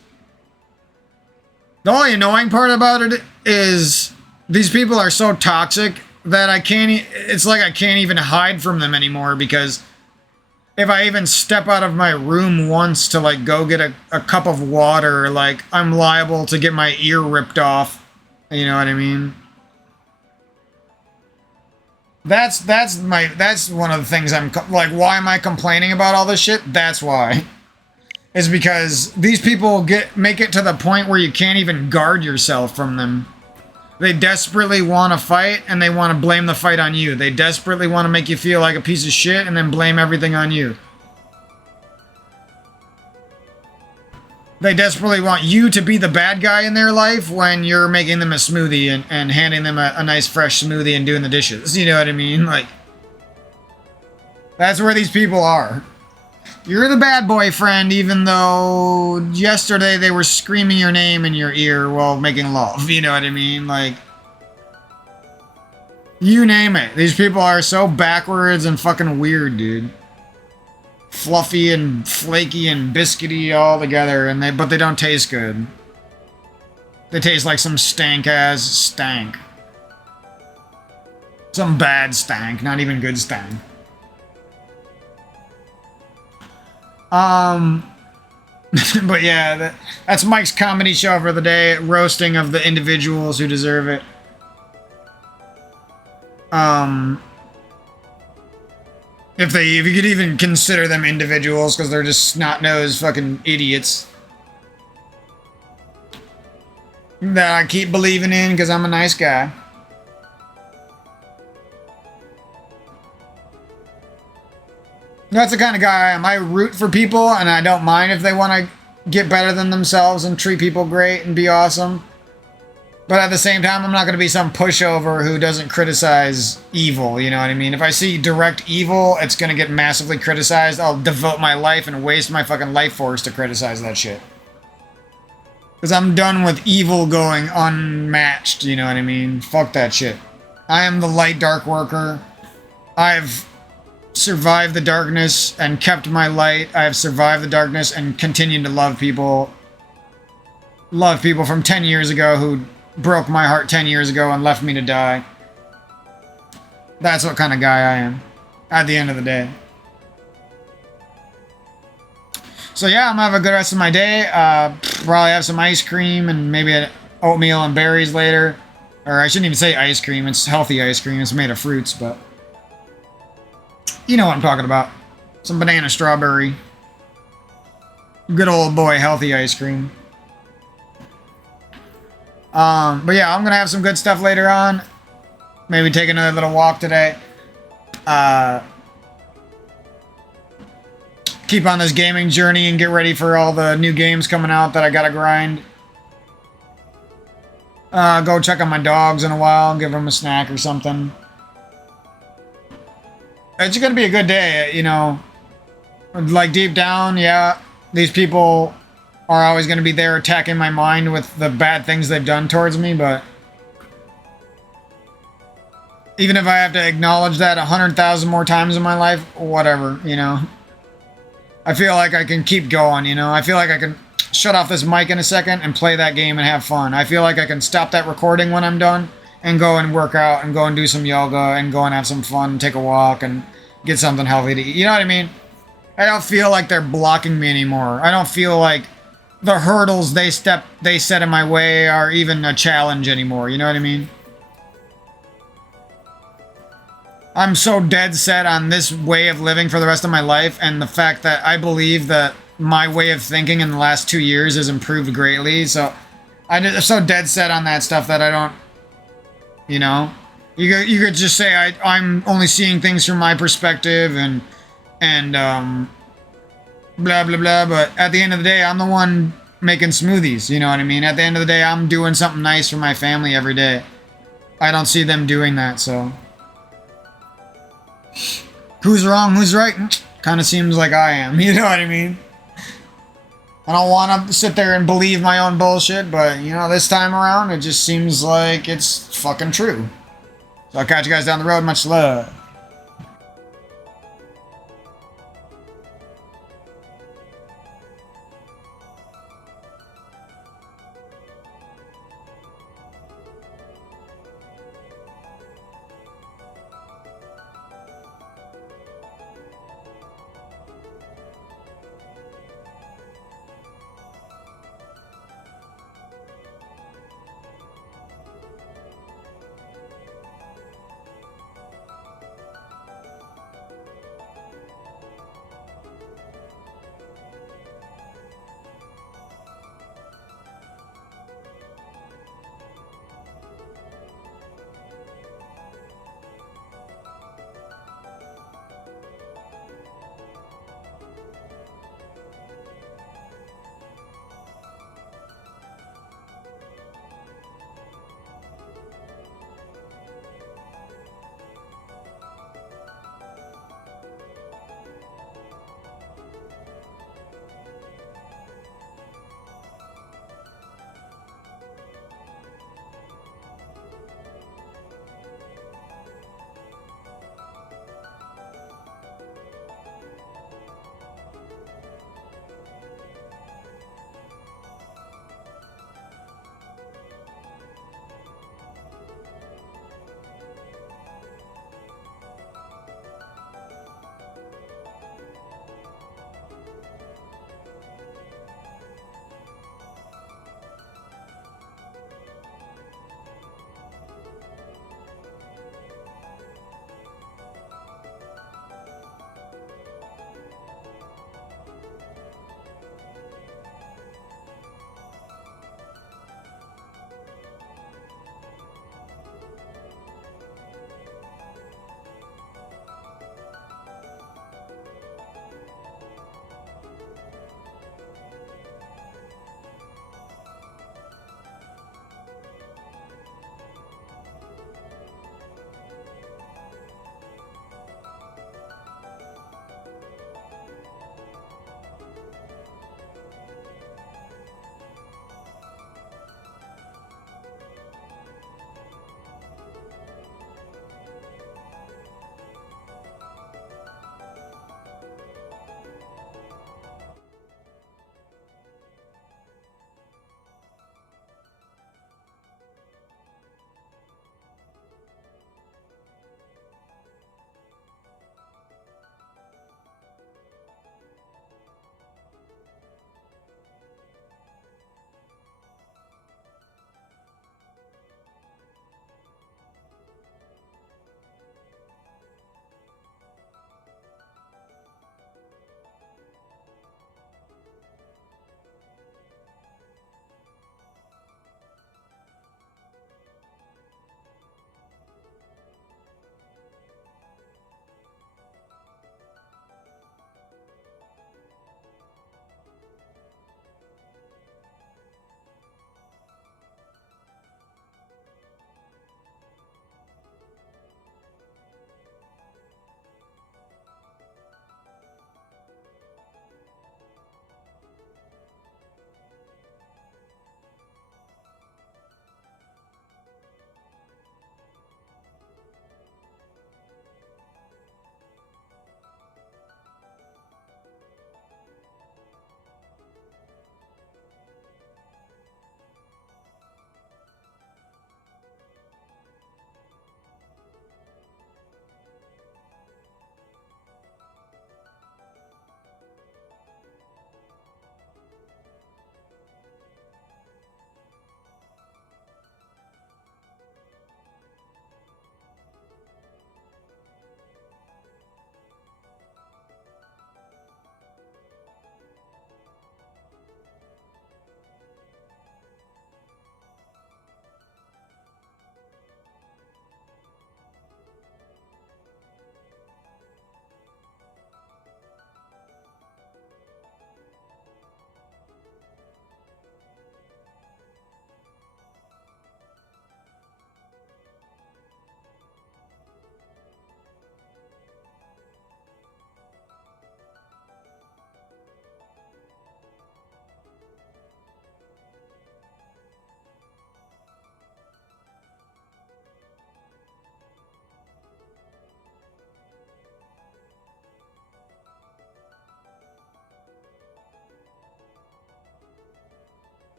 The only annoying part about it is these people are so toxic that it's like I can't even hide from them anymore, because if I even step out of my room once to like go get a cup of water, like I'm liable to get my ear ripped off. You know what I mean? That's one of the things I'm like, why am I complaining about all this shit? That's why. Is because these people make it to the point where you can't even guard yourself from them. They desperately want to fight, and they want to blame the fight on you. They desperately want to make you feel like a piece of shit and then blame everything on you. They desperately want you to be the bad guy in their life when you're making them a smoothie and handing them a nice fresh smoothie and doing the dishes. You know what I mean? Like, that's where these people are. You're the bad boyfriend, even though yesterday they were screaming your name in your ear while making love. You know what I mean? Like, you name it. These people are so backwards and fucking weird, dude. Fluffy and flaky and biscuity all together, but they don't taste good. They taste like some stank-ass stank. Some bad stank, not even good stank. But yeah, that's Mike's comedy show for the day, roasting of the individuals who deserve it. If you could even consider them individuals, because they're just snot-nosed fucking idiots that I keep believing in because I'm a nice guy. That's the kind of guy I am. I root for people, and I don't mind if they want to get better than themselves and treat people great and be awesome. But at the same time, I'm not going to be some pushover who doesn't criticize evil, you know what I mean? If I see direct evil, it's going to get massively criticized. I'll devote my life and waste my fucking life force to criticize that shit. Because I'm done with evil going unmatched, you know what I mean? Fuck that shit. I am the light dark worker. I've survived the darkness and kept my light. I have survived the darkness and continued to love people. Love people from 10 years ago who broke my heart 10 years ago and left me to die. That's what kind of guy I am at the end of the day. So yeah, I'm gonna have a good rest of my day. Probably have some ice cream and maybe oatmeal and berries later. Or I shouldn't even say ice cream, it's healthy ice cream. It's made of fruits, but you know what I'm talking about. Some banana strawberry. Good old boy healthy ice cream. But yeah, I'm gonna have some good stuff later on. Maybe take another little walk today. Keep on this gaming journey and get ready for all the new games coming out that I gotta grind. Go check on my dogs in a while, give them a snack or something. It's gonna be a good day, you know. Like deep down, yeah, these people are always gonna be there attacking my mind with the bad things they've done towards me, but even if I have to acknowledge that 100,000 more times in my life, whatever, you know. I feel like I can keep going, you know. I feel like I can shut off this mic in a second and play that game and have fun. I feel like I can stop that recording when I'm done and go and work out and go and do some yoga and go and have some fun, take a walk and get something healthy to eat. You know what I mean? I don't feel like they're blocking me anymore. I don't feel like the hurdles they set in my way are even a challenge anymore. You know what I mean? I'm so dead set on this way of living for the rest of my life, and the fact that I believe that my way of thinking in the last 2 years has improved greatly. So I'm so dead set on that stuff that I don't, you know, you could just say I'm only seeing things from my perspective and blah blah blah. But at the end of the day, I'm the one making smoothies. You know what I mean? At the end of the day, I'm doing something nice for my family every day. I don't see them doing that, so. Who's wrong? Who's right? Kind of seems like I am, you know what I mean? I don't want to sit there and believe my own bullshit, but, you know, this time around, it just seems like it's fucking true. So I'll catch you guys down the road. Much love.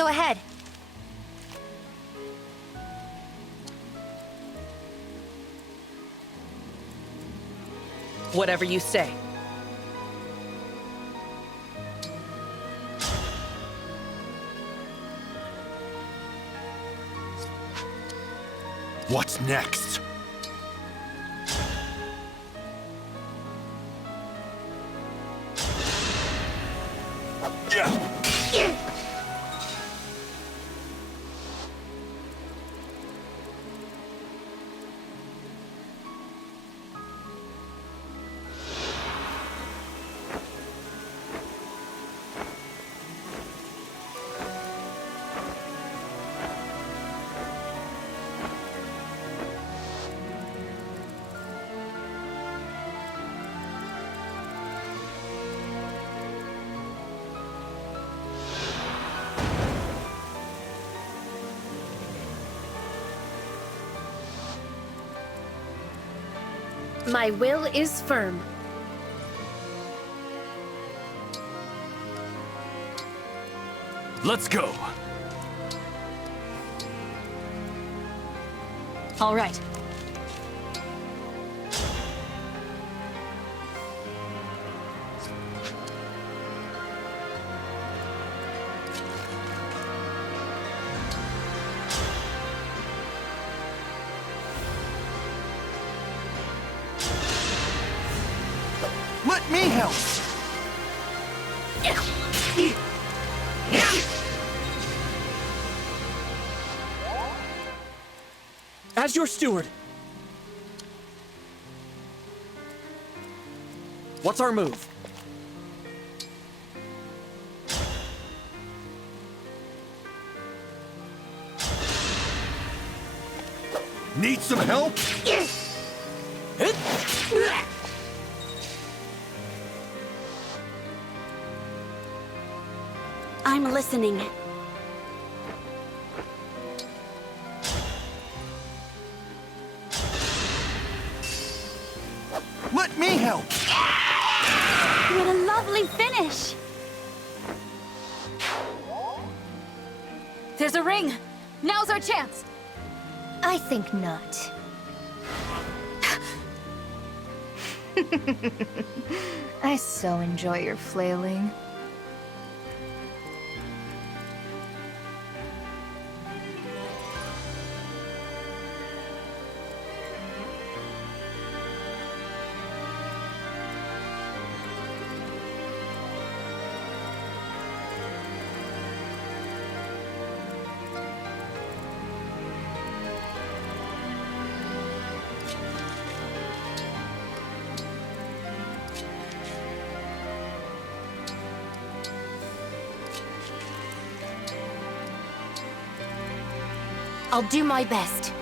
Go ahead. Whatever you say. What's next? My will is firm. Let's go. All right. Let me help. As your steward. What's our move? Need some help? I'm listening. Let me help. What a lovely finish. There's a ring. Now's our chance. I think not. I so enjoy your flailing. I'll do my best.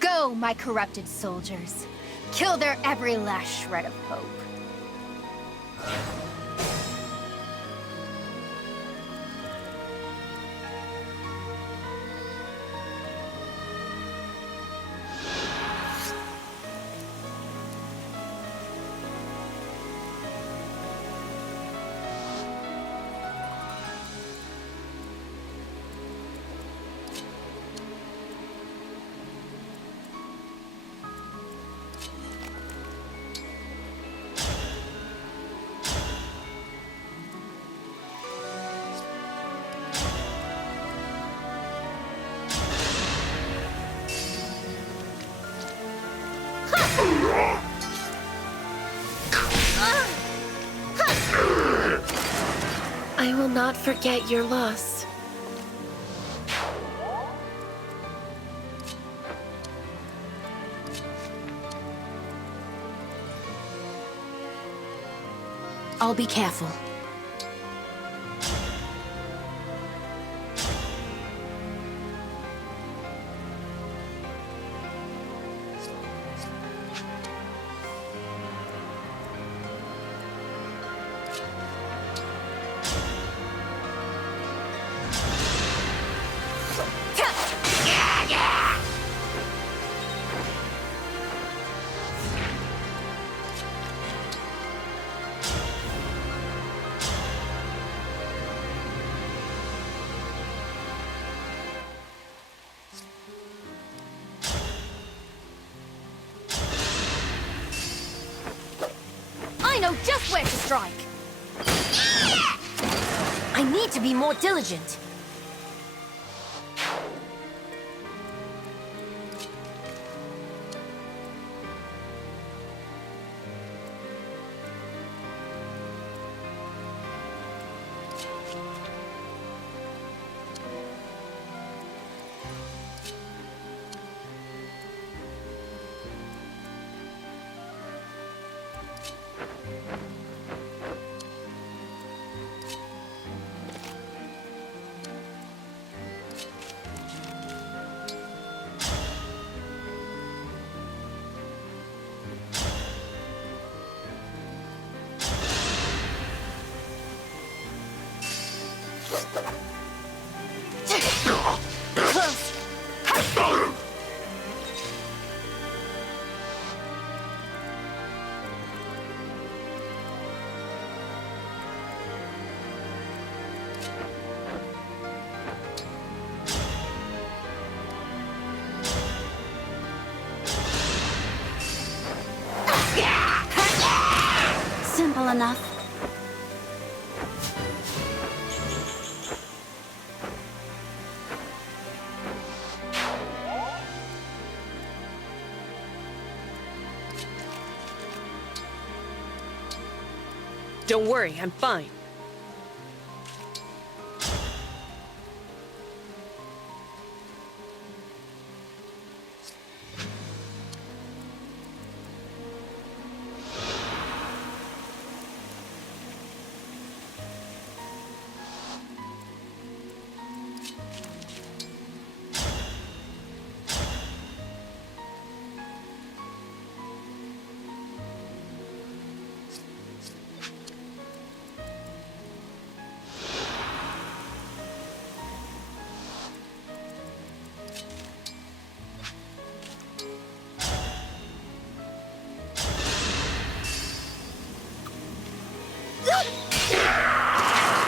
Go, my corrupted soldiers. Kill their every last shred of hope. I will not forget your loss. I'll be careful. I know just where to strike. I need to be more diligent. Simple enough. Don't worry, I'm fine.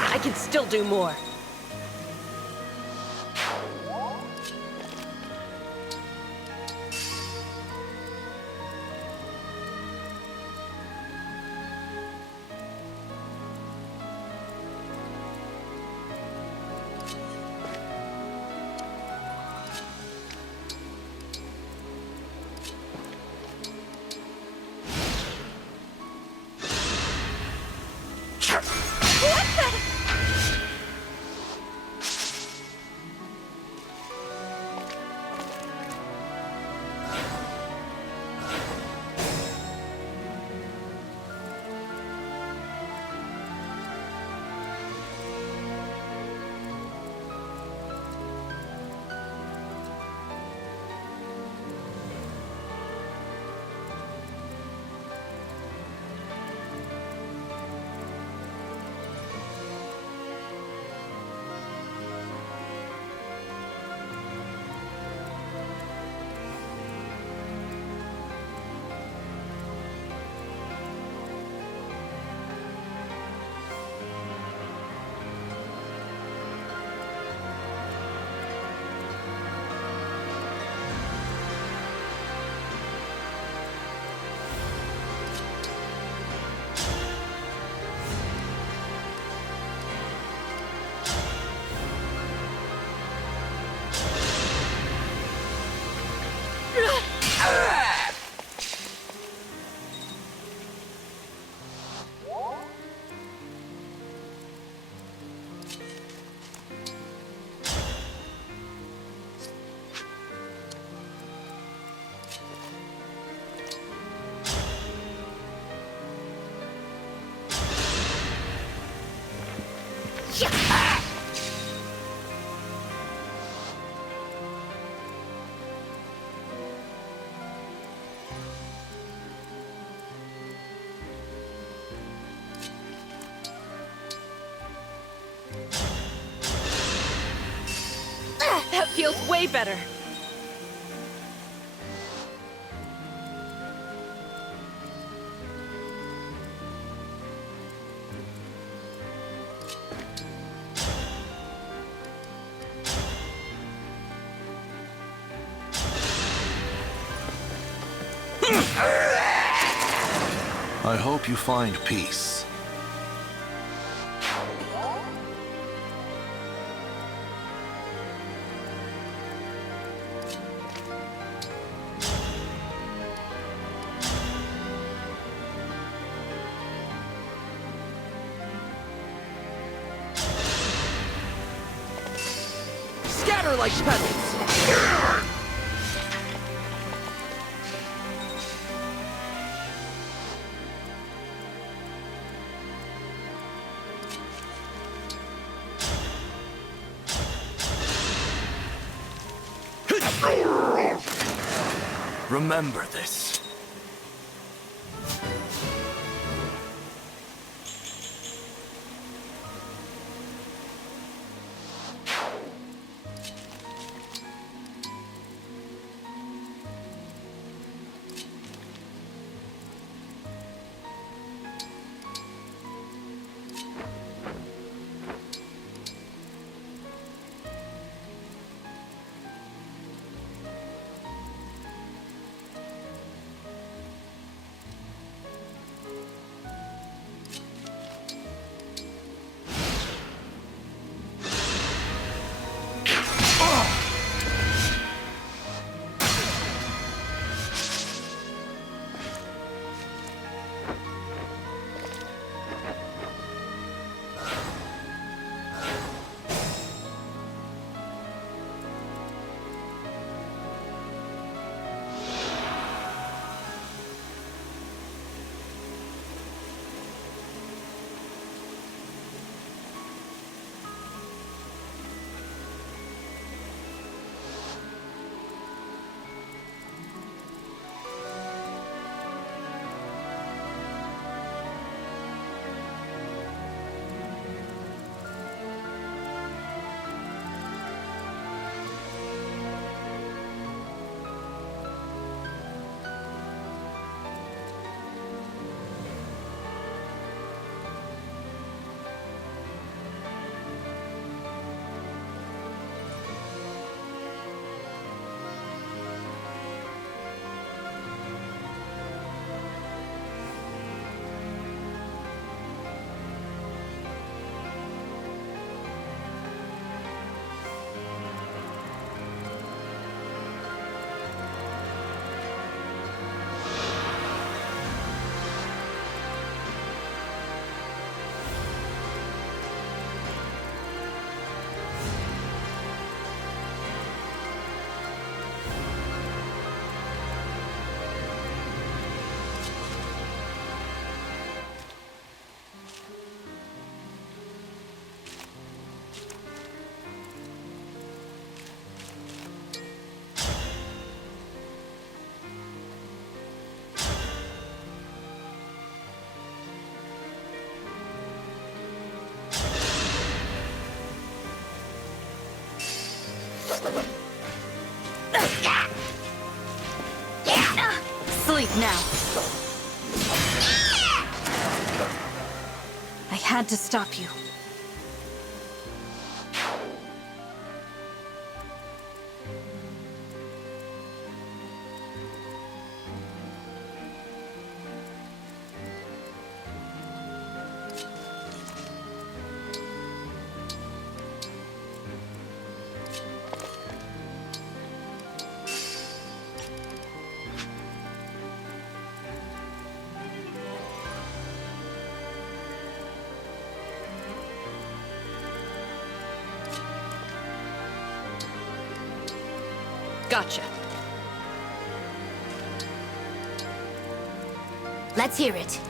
I can still do more. That feels way better. I hope you find peace. Scatter like petals. Remember this. Sleep now. I had to stop you. Gotcha. Let's hear it.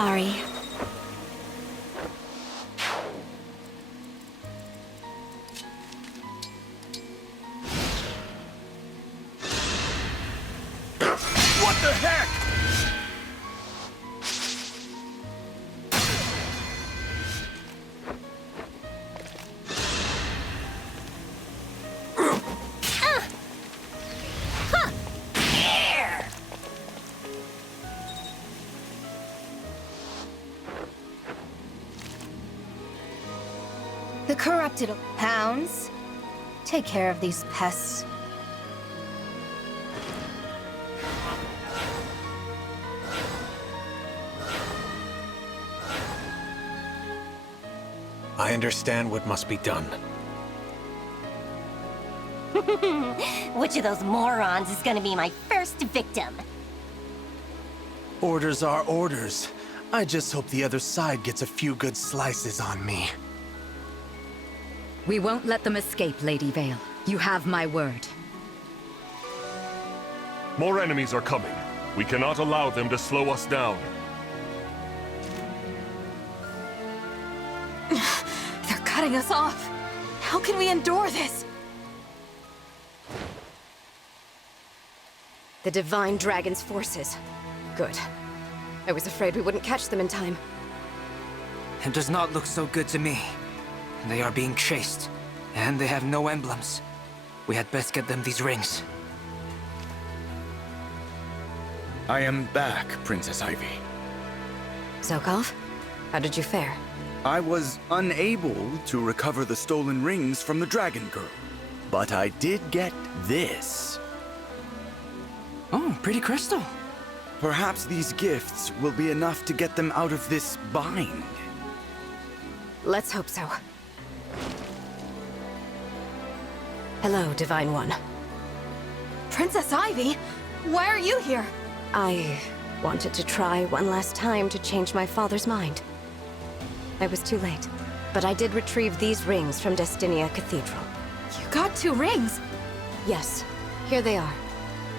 Sorry. What the heck? The corrupted hounds. Take care of these pests. I understand what must be done. Which of those morons is gonna be my first victim? Orders are orders. I just hope the other side gets a few good slices on me. We won't let them escape, Lady Vale. You have my word. More enemies are coming. We cannot allow them to slow us down. They're cutting us off. How can we endure this? The Divine Dragon's forces. Good. I was afraid we wouldn't catch them in time. It does not look so good to me. They are being chased, and they have no emblems. We had best get them these rings. I am back, Princess Ivy. Zokov, how did you fare? I was unable to recover the stolen rings from the Dragon Girl, but I did get this. Oh, pretty crystal. Perhaps these gifts will be enough to get them out of this bind. Let's hope so. Hello, Divine One. Princess Ivy? Why are you here? I wanted to try one last time to change my father's mind. I was too late, but I did retrieve these rings from Destinia Cathedral. You got 2 rings. Yes, here they are.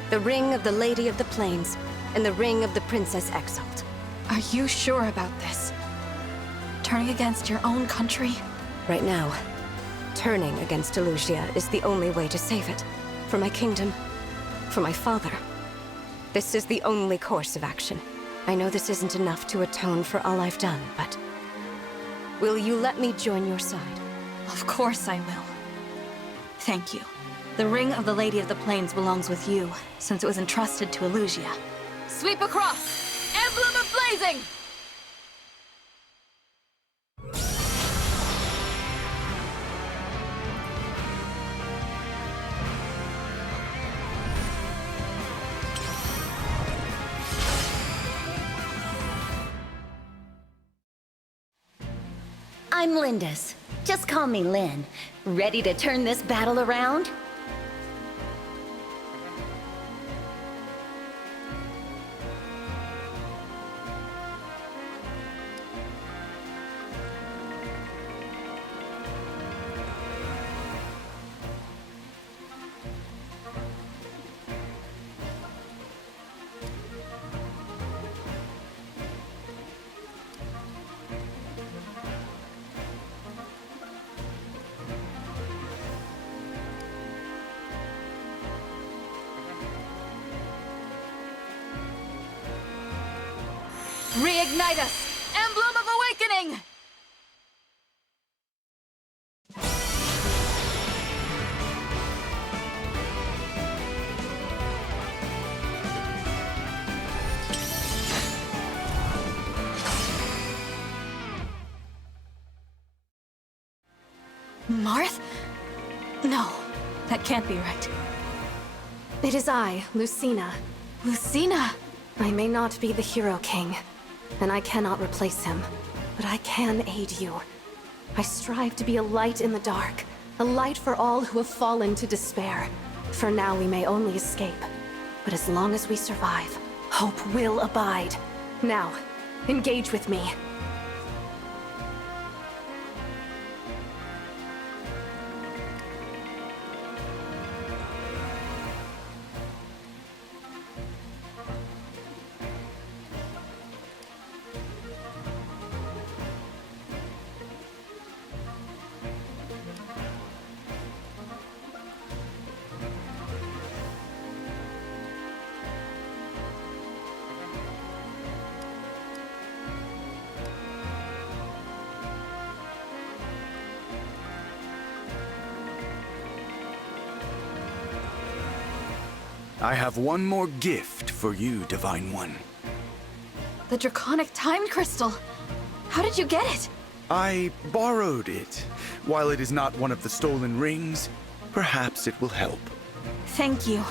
The Ring of the Lady of the Plains, and the Ring of the Princess Exalt. Are you sure about this? Turning against your own country? Right now, turning against Elusia is the only way to save it. For my kingdom, for my father. This is the only course of action. I know this isn't enough to atone for all I've done, but... will you let me join your side? Of course I will. Thank you. The Ring of the Lady of the Plains belongs with you, since it was entrusted to Elusia. Sweep across! Emblem of Blazing! I'm Lindis. Just call me Lynn. Ready to turn this battle around? Reignite us! Emblem of Awakening! Marth? No, that can't be right. It is I, Lucina. Lucina! I may not be the Hero King, and I cannot replace him, but I can aid you. I strive to be a light in the dark, a light for all who have fallen to despair. For now we may only escape, but as long as we survive, hope will abide. Now, engage with me. I have one more gift for you, Divine One. The Draconic Time Crystal! How did you get it? I borrowed it. While it is not one of the stolen rings, perhaps it will help. Thank you.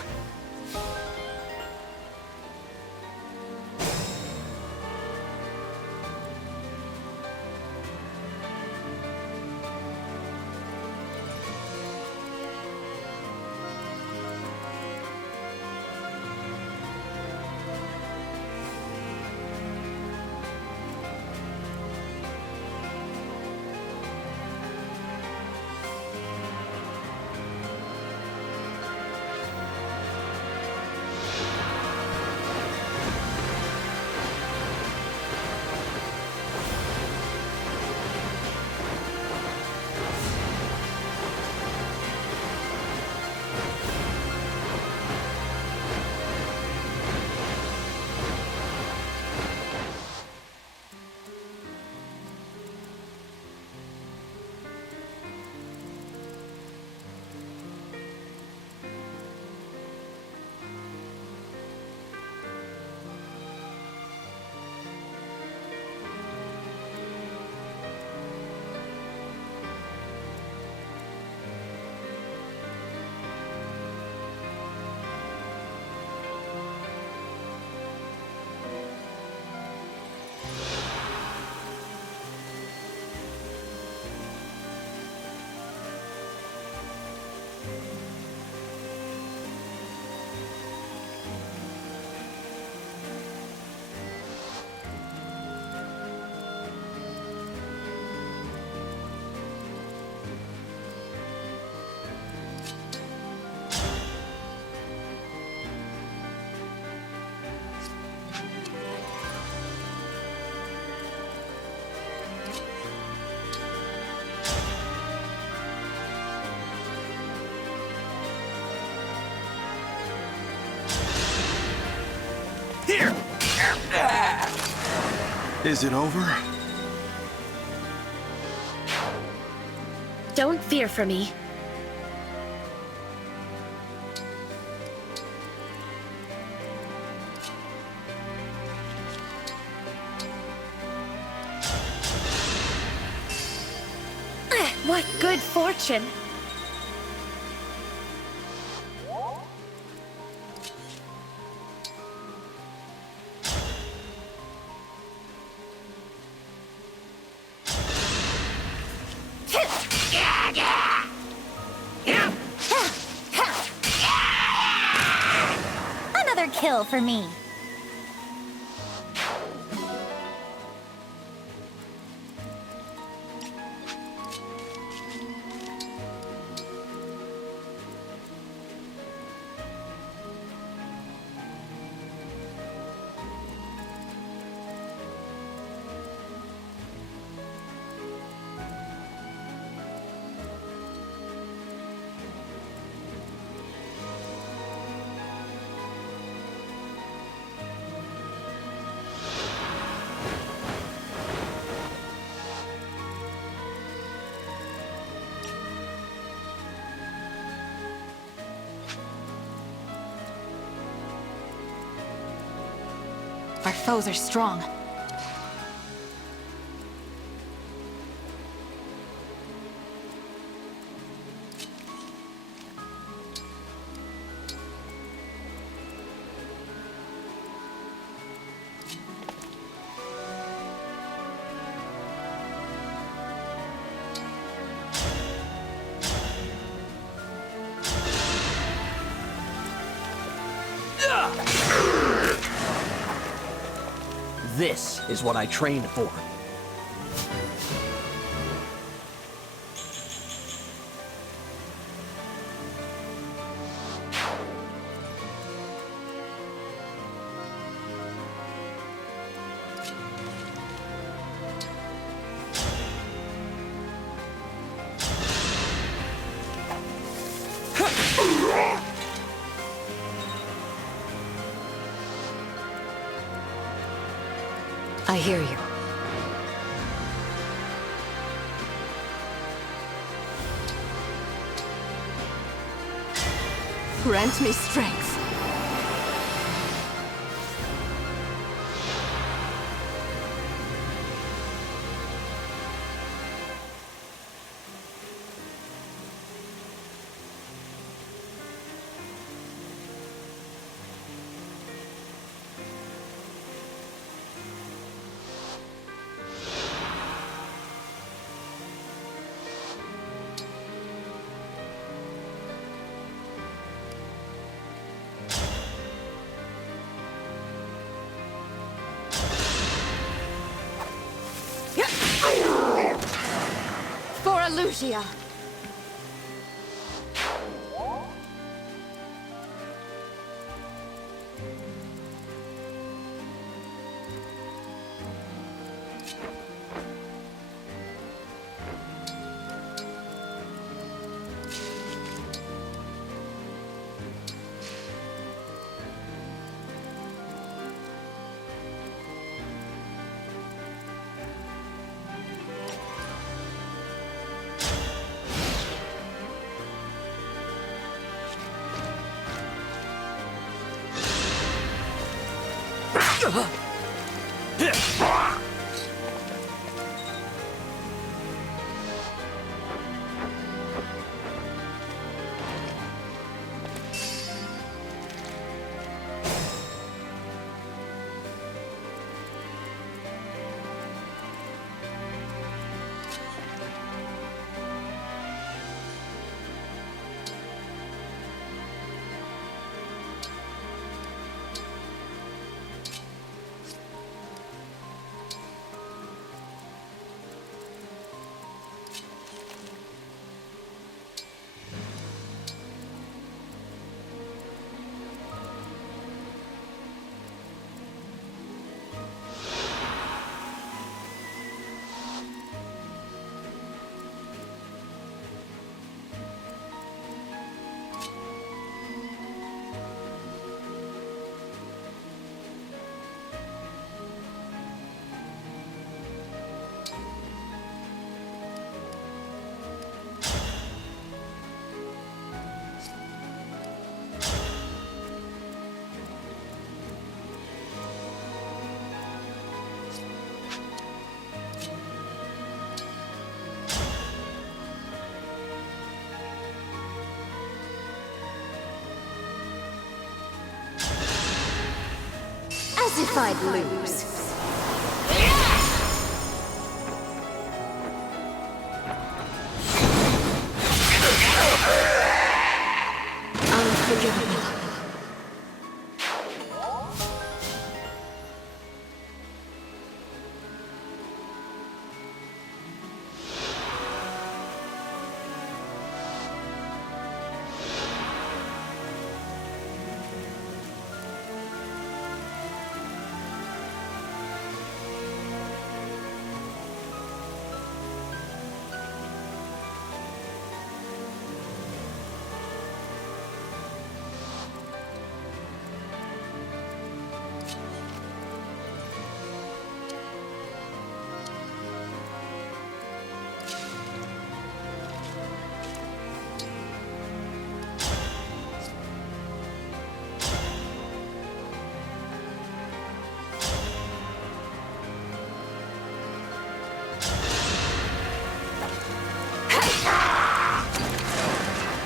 Here! Is it over? Don't fear for me. What good fortune! Another kill for me. Our foes are strong. This is what I trained for. I hear you. Grant me strength. Elusia! As if I'd lose. Unforgivable.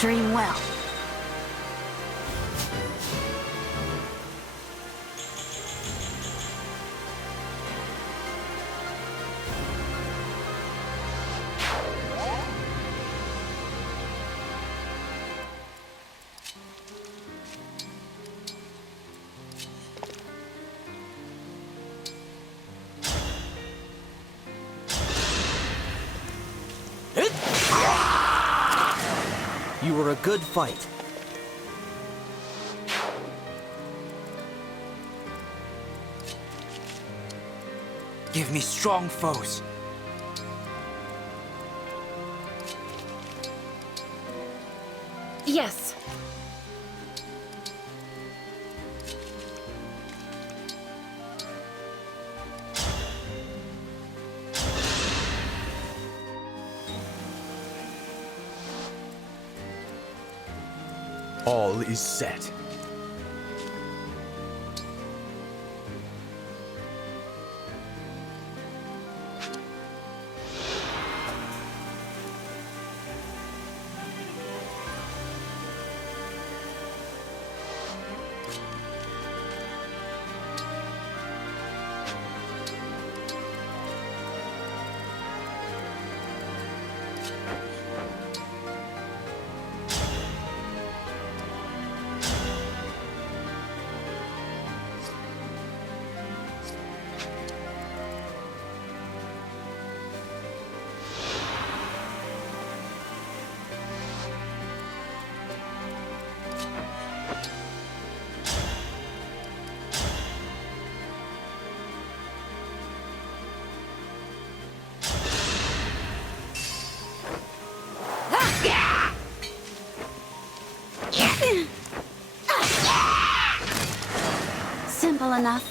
Dream well. You were a good fight. Give me strong foes. Yes. All is set. Simple enough.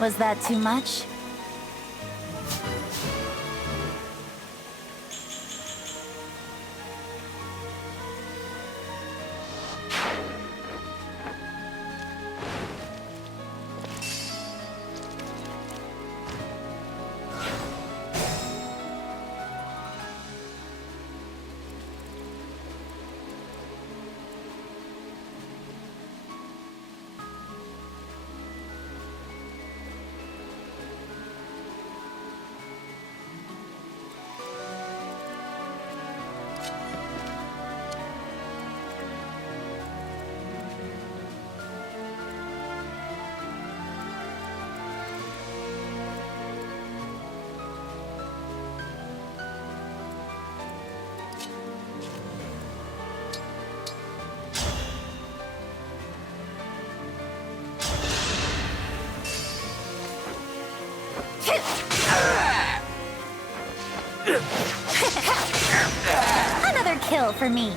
Was that too much? Another kill for me.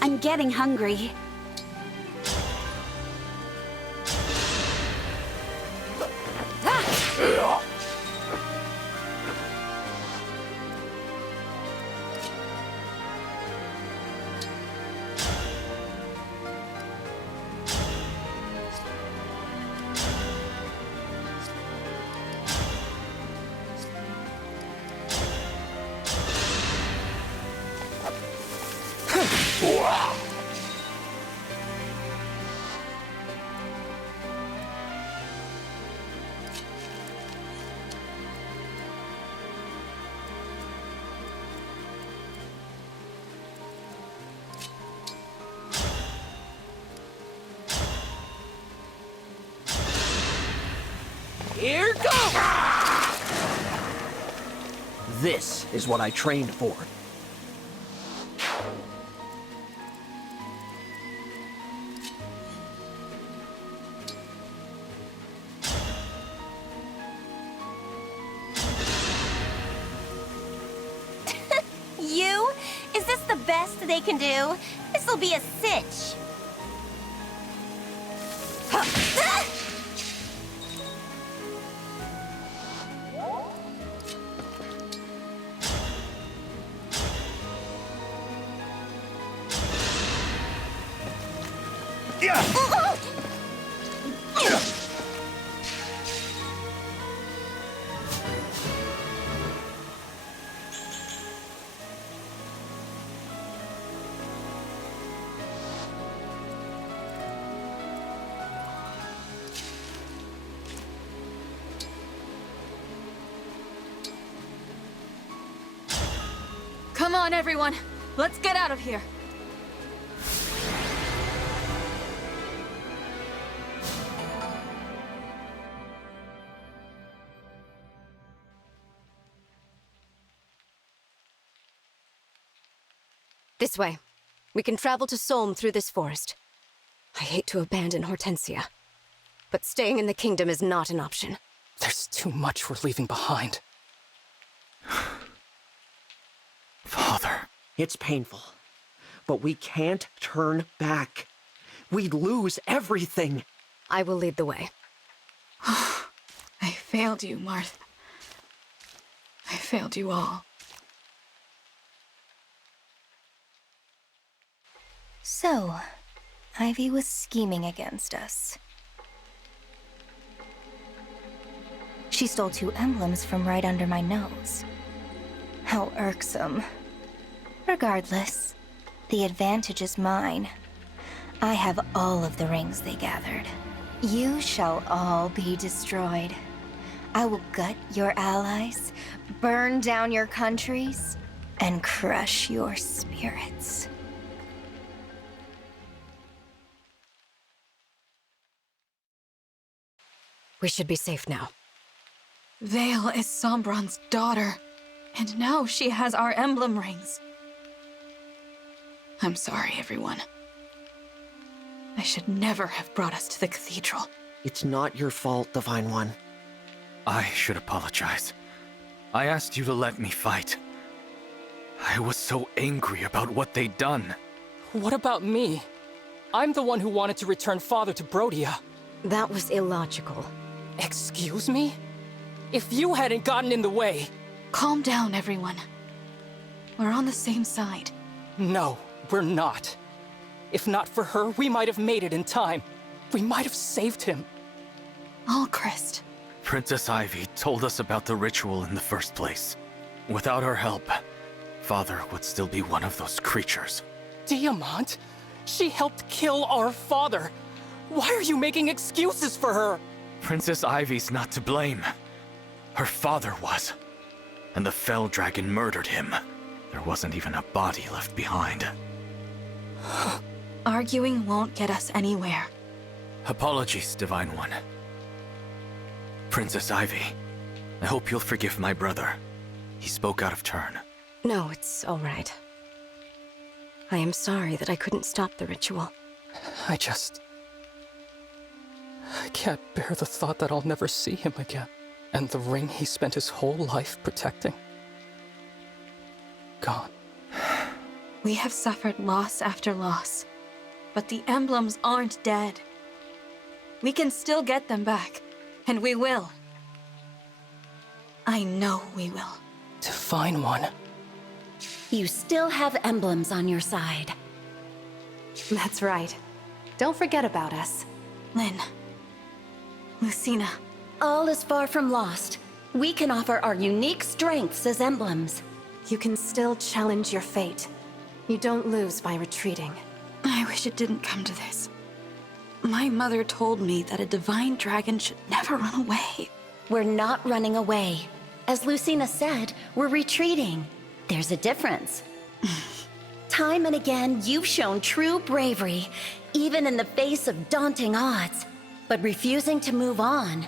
I'm getting hungry. Here goes! This is what I trained for. You? Is this the best they can do? This'll be a sitch. Come on, everyone. Let's get out of here. This way. We can travel to Solm through this forest. I hate to abandon Hortensia, but staying in the kingdom is not an option. There's too much we're leaving behind. Father. It's painful, but we can't turn back. We'd lose everything. I will lead the way. I failed you, Martha. I failed you all. So, Ivy was scheming against us. She stole 2 emblems from right under my nose. How irksome. Regardless, the advantage is mine. I have all of the rings they gathered. You shall all be destroyed. I will gut your allies, burn down your countries, and crush your spirits. We should be safe now. Vale is Sombron's daughter, and now she has our emblem rings. I'm sorry, everyone. I should never have brought us to the cathedral. It's not your fault, Divine One. I should apologize. I asked you to let me fight. I was so angry about what they'd done. What about me? I'm the one who wanted to return Father to Brodia. That was illogical. Excuse me? If you hadn't gotten in the way... Calm down, everyone. We're on the same side. No, we're not. If not for her, we might have made it in time. We might have saved him. Alchrist. Princess Ivy told us about the ritual in the first place. Without her help, Father would still be one of those creatures. Diamant? She helped kill our father. Why are you making excuses for her? Princess Ivy's not to blame. Her father was. And the Fell Dragon murdered him. There wasn't even a body left behind. Arguing won't get us anywhere. Apologies, Divine One. Princess Ivy, I hope you'll forgive my brother. He spoke out of turn. No, it's all right. I am sorry that I couldn't stop the ritual. I can't bear the thought that I'll never see him again. And the ring he spent his whole life protecting. Gone. We have suffered loss after loss, but the emblems aren't dead. We can still get them back, and we will. I know we will. Divine One. You still have emblems on your side. That's right. Don't forget about us. Lynn. Lucina. All is far from lost. We can offer our unique strengths as emblems. You can still challenge your fate. You don't lose by retreating. I wish it didn't come to this. My mother told me that a divine dragon should never run away. We're not running away. As Lucina said, we're retreating. There's a difference. Time and again, you've shown true bravery, even in the face of daunting odds. But refusing to move on,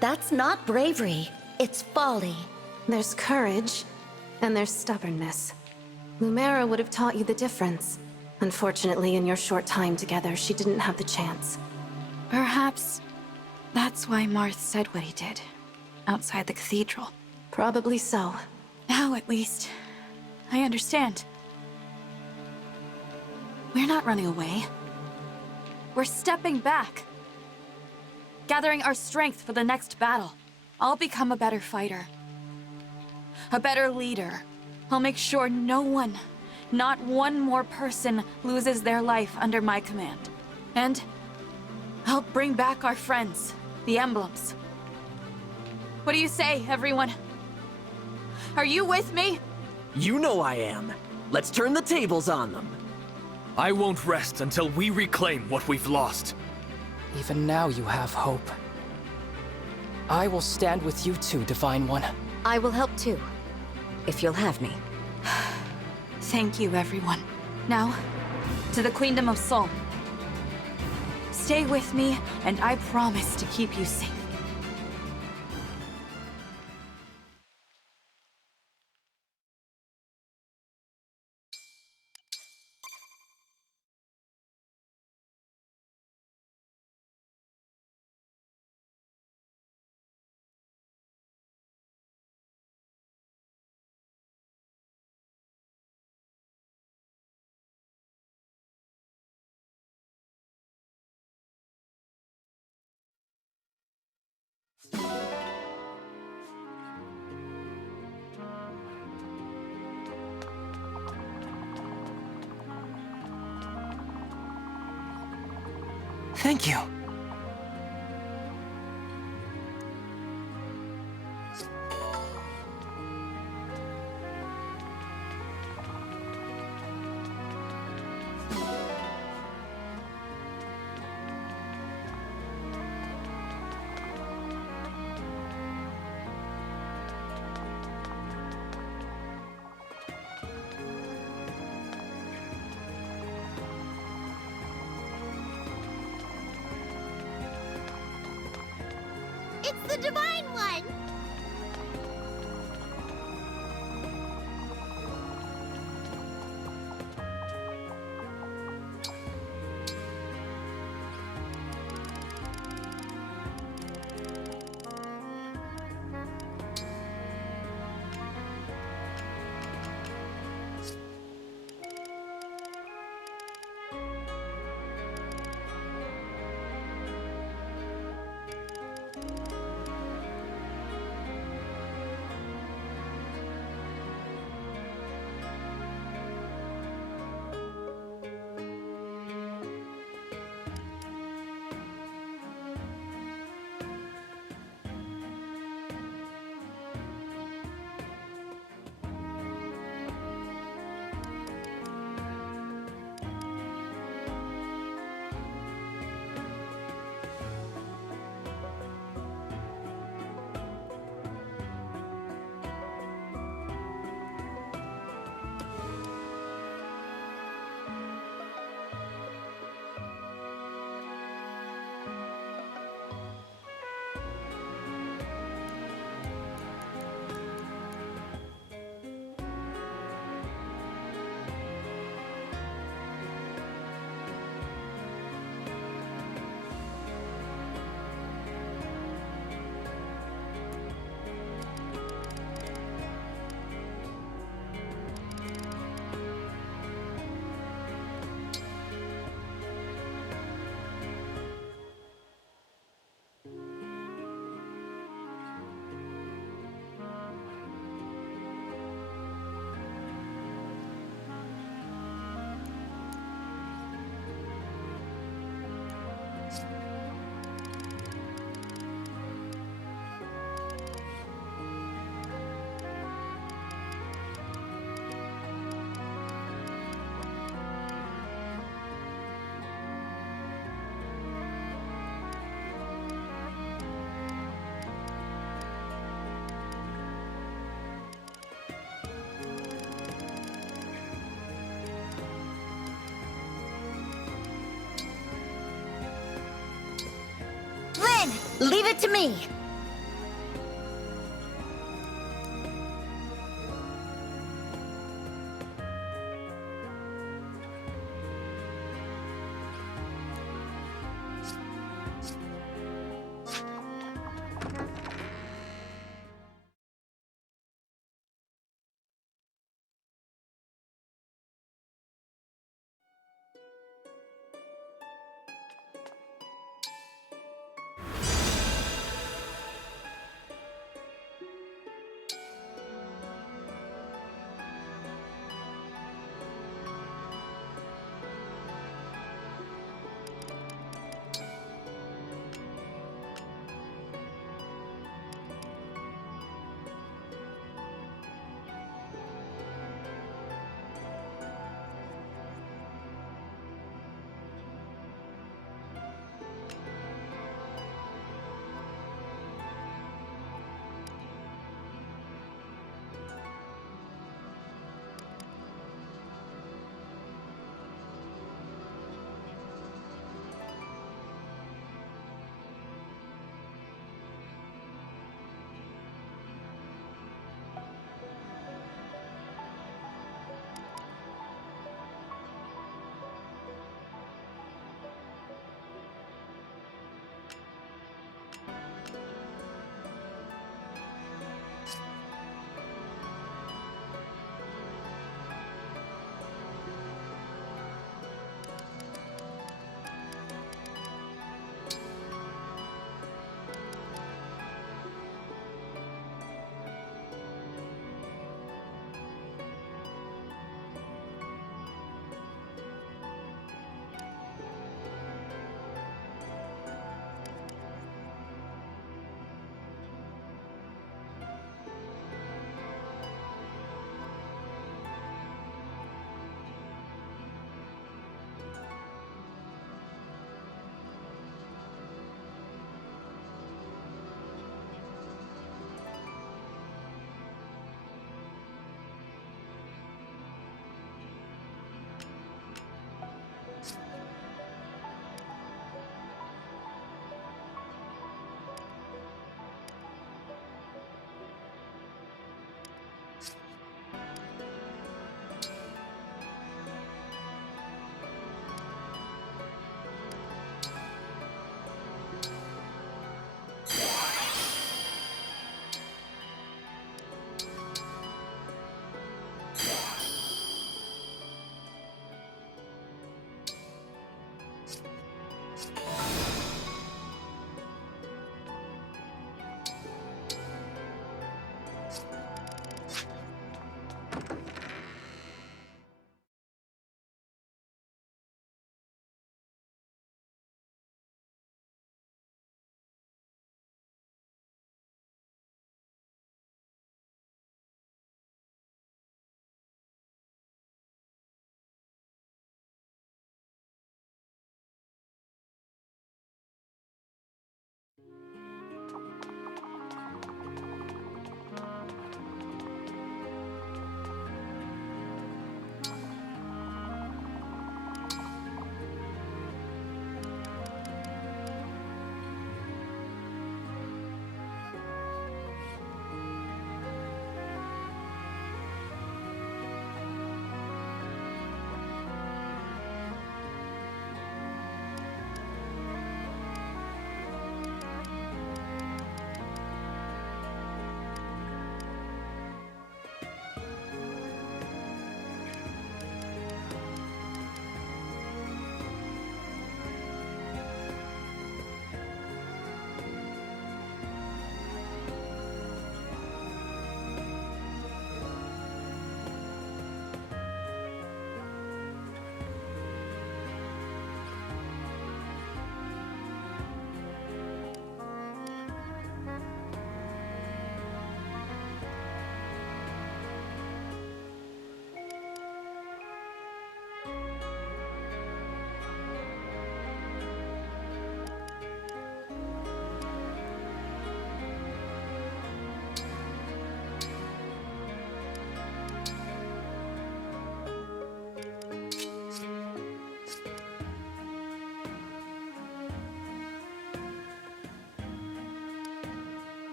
that's not bravery, it's folly. There's courage, and there's stubbornness. Lumera would have taught you the difference. Unfortunately, in your short time together, she didn't have the chance. Perhaps that's why Marth said what he did, outside the cathedral. Probably so. Now, at least, I understand. We're not running away. We're stepping back. Gathering our strength for the next battle. I'll become a better fighter. A better leader. I'll make sure no one, not one more person, loses their life under my command. And I'll bring back our friends, the emblems. What do you say, everyone? Are you with me? You know I am. Let's turn the tables on them. I won't rest until we reclaim what we've lost. Even now you have hope. I will stand with you too, Divine One. I will help too, if you'll have me. Thank you, everyone. Now, to the Queendom of Sol. Stay with me, and I promise to keep you safe. Thank you. It's the Divine One! Leave it to me.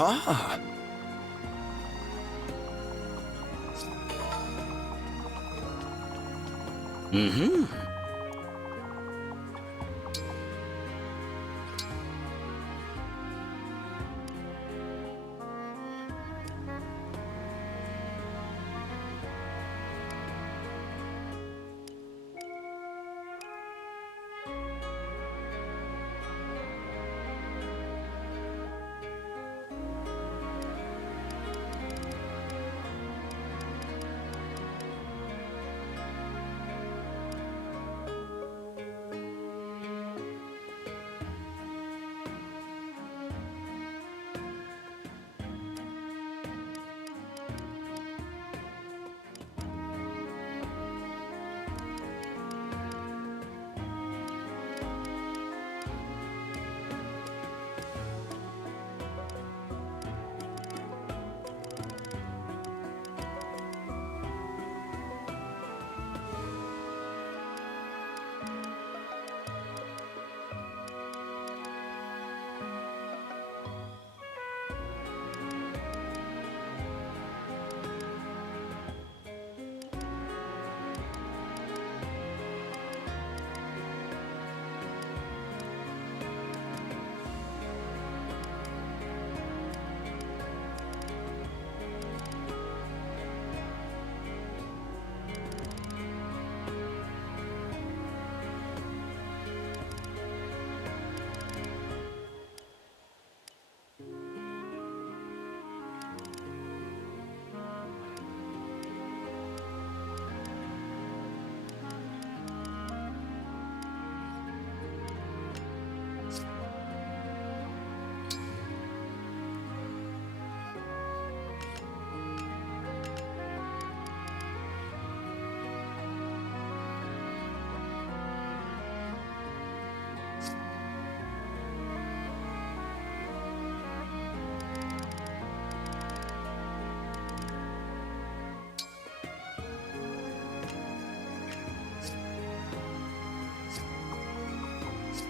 Ah. Mm-hmm.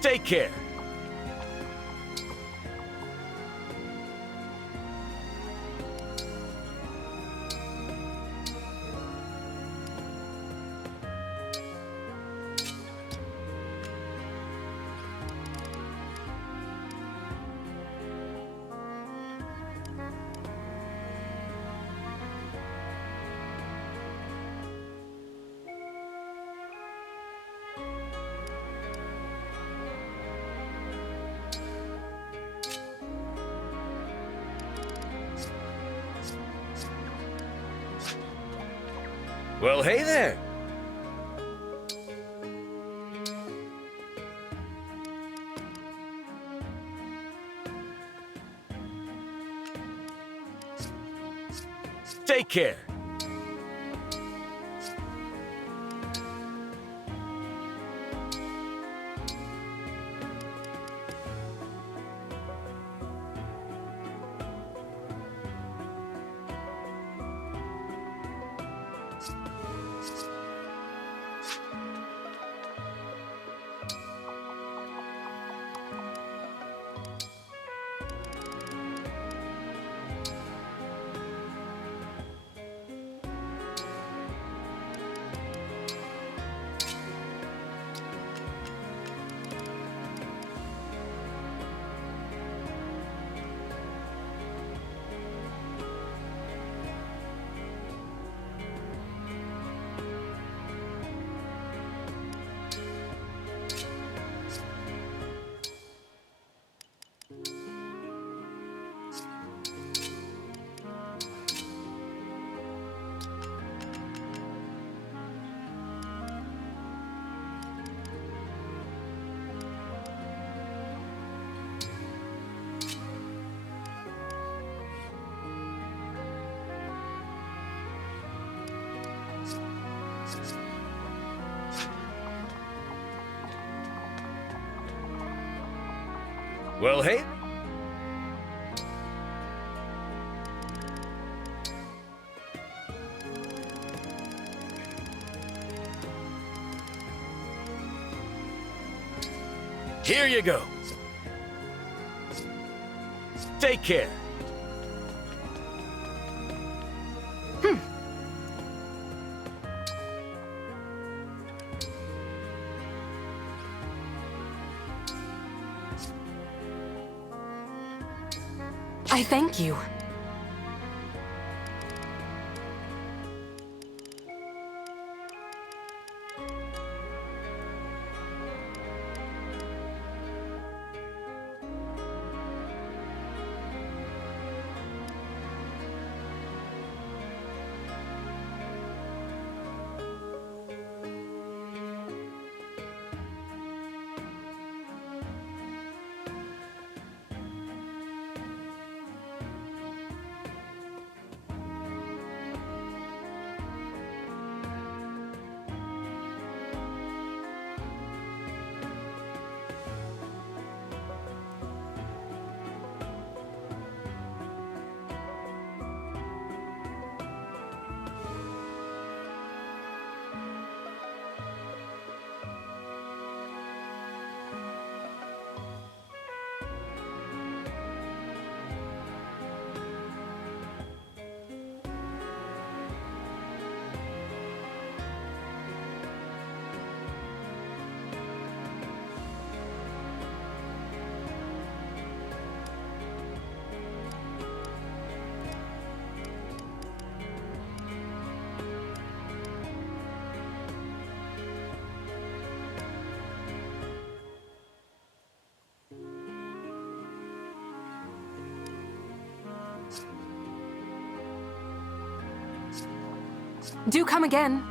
Take care. Well, hey there. Take care. Well, hey. Here you go. Take care. I thank you. Do come again.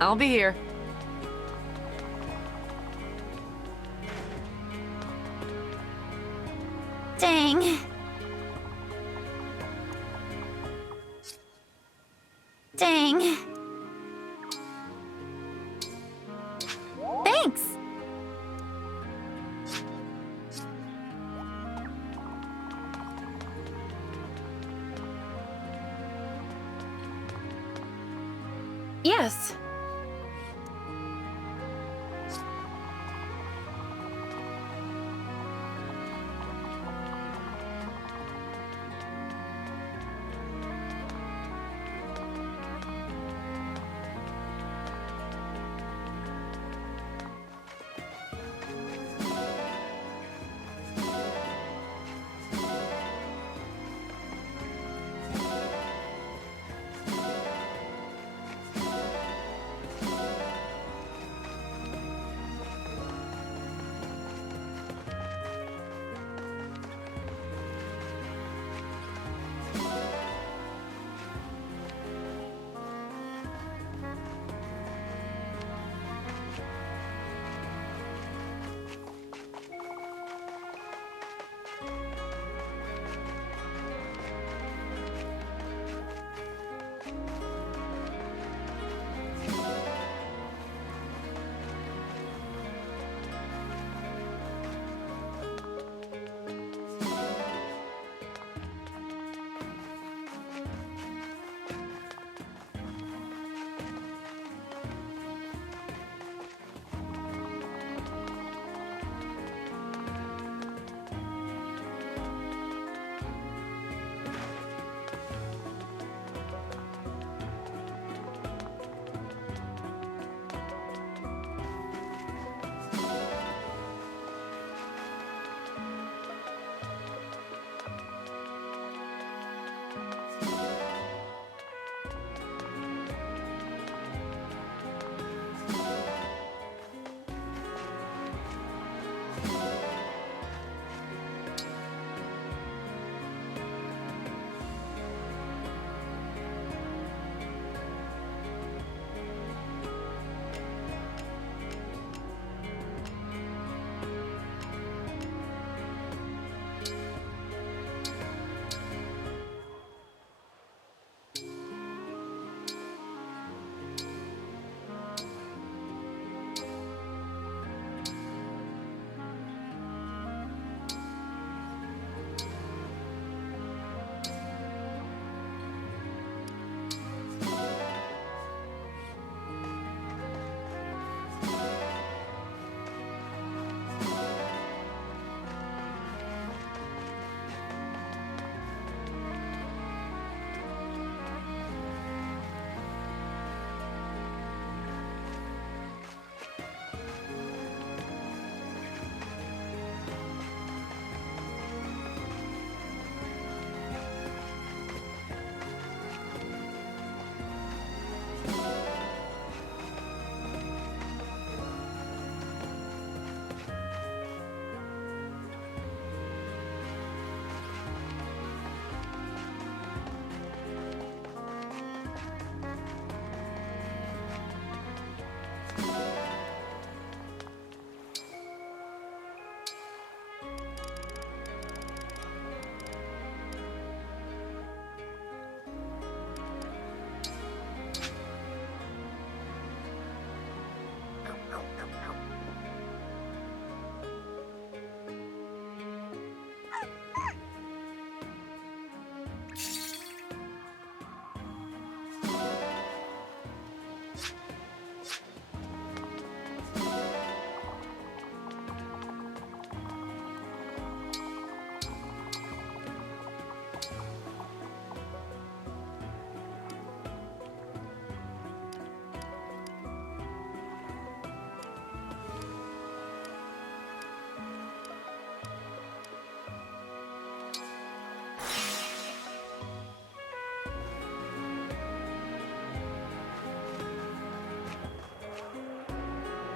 I'll be here. Dang. Dang. Thanks. Yes.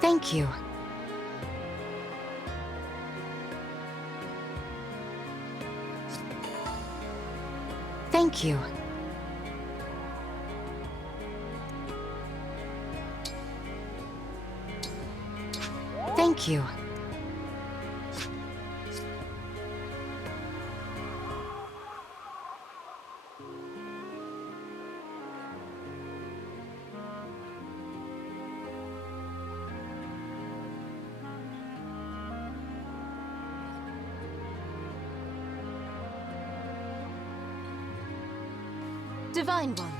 Thank you. Thank you. Thank you. Divine One.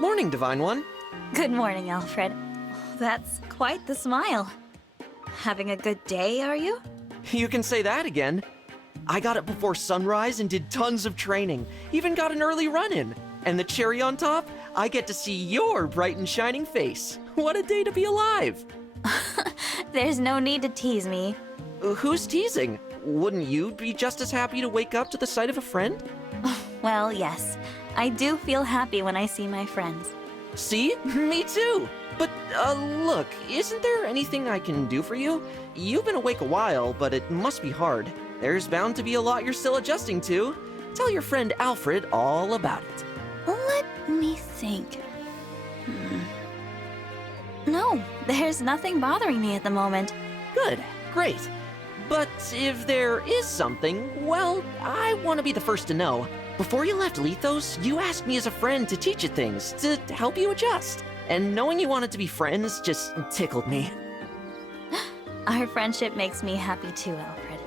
Morning, Divine One. Good morning, Alfred. That's quite the smile. Having a good day, are you? You can say that again. I got up before sunrise and did tons of training. Even got an early run in. And the cherry on top, I get to see your bright and shining face. What a day to be alive. There's no need to tease me. Who's teasing? Wouldn't you be just as happy to wake up to the sight of a friend? Well, yes. I do feel happy when I see my friends. See? Me too. But, look, isn't there anything I can do for you? You've been awake a while, but it must be hard. There's bound to be a lot you're still adjusting to. Tell your friend Alfred all about it. Let me think. No, there's nothing bothering me at the moment. Good, great. But if there is something, well, I want to be the first to know. Before you left Lethos, you asked me as a friend to teach you things, to help you adjust. And knowing you wanted to be friends just tickled me. Our friendship makes me happy too, Alfred.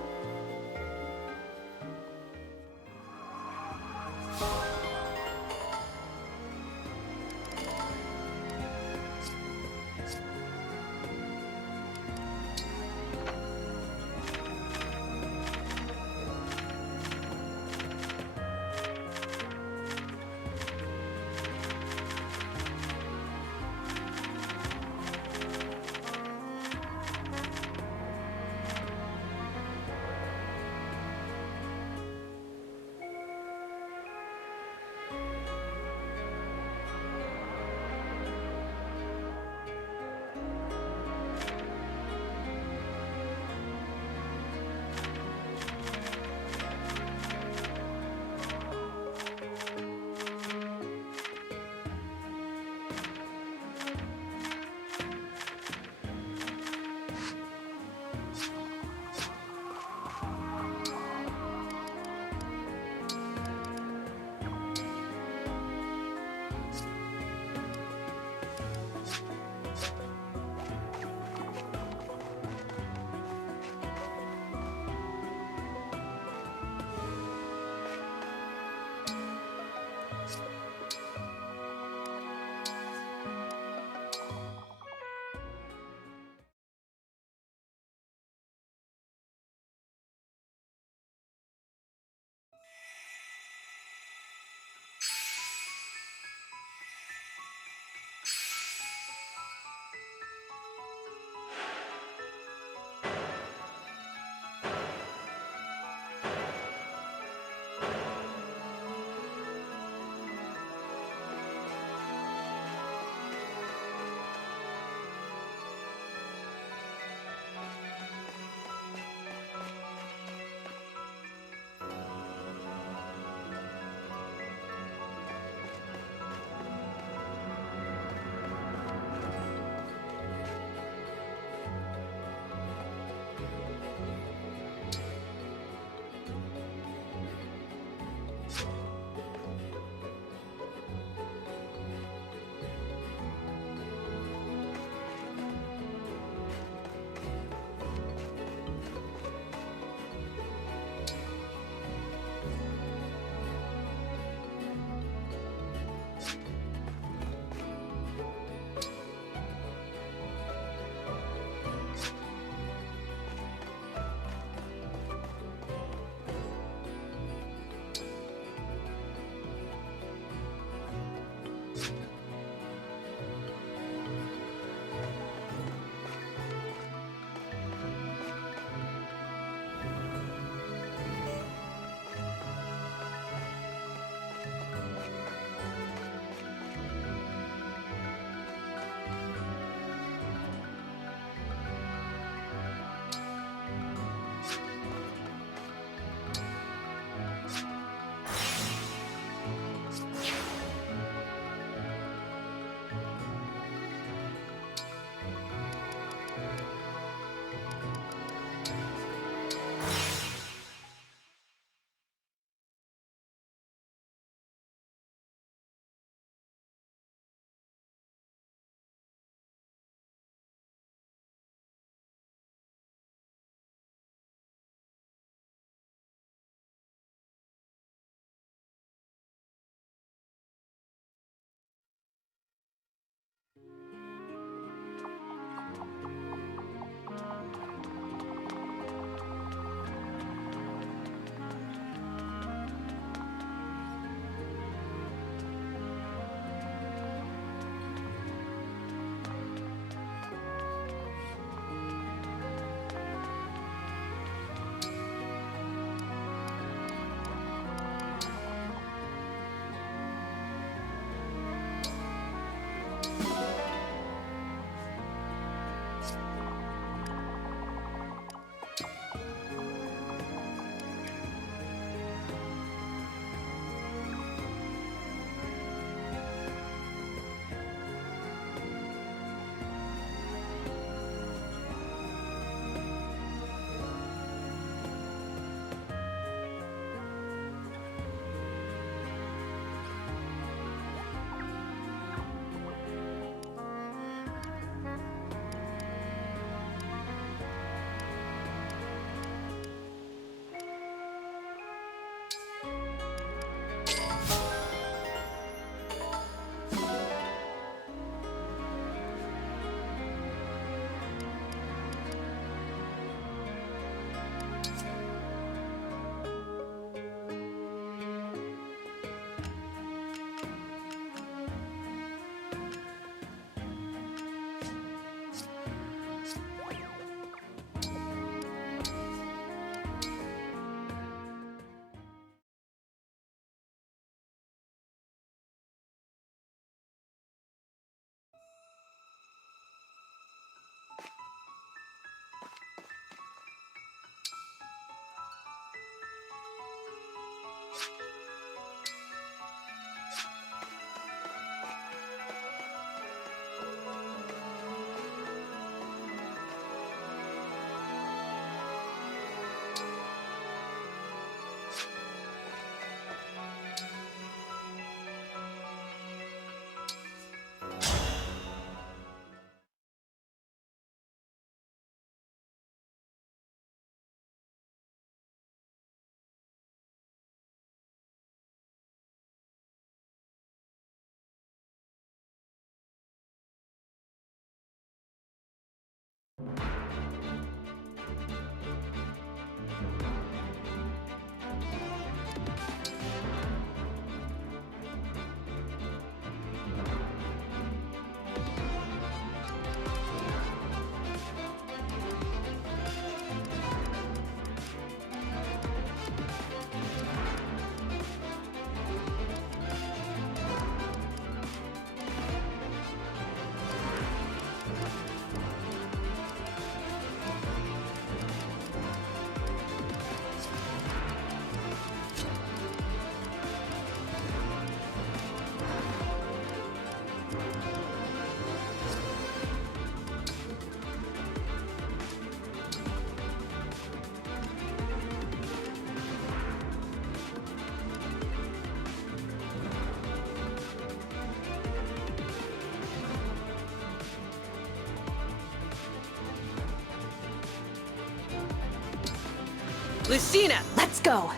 Lucina, let's go!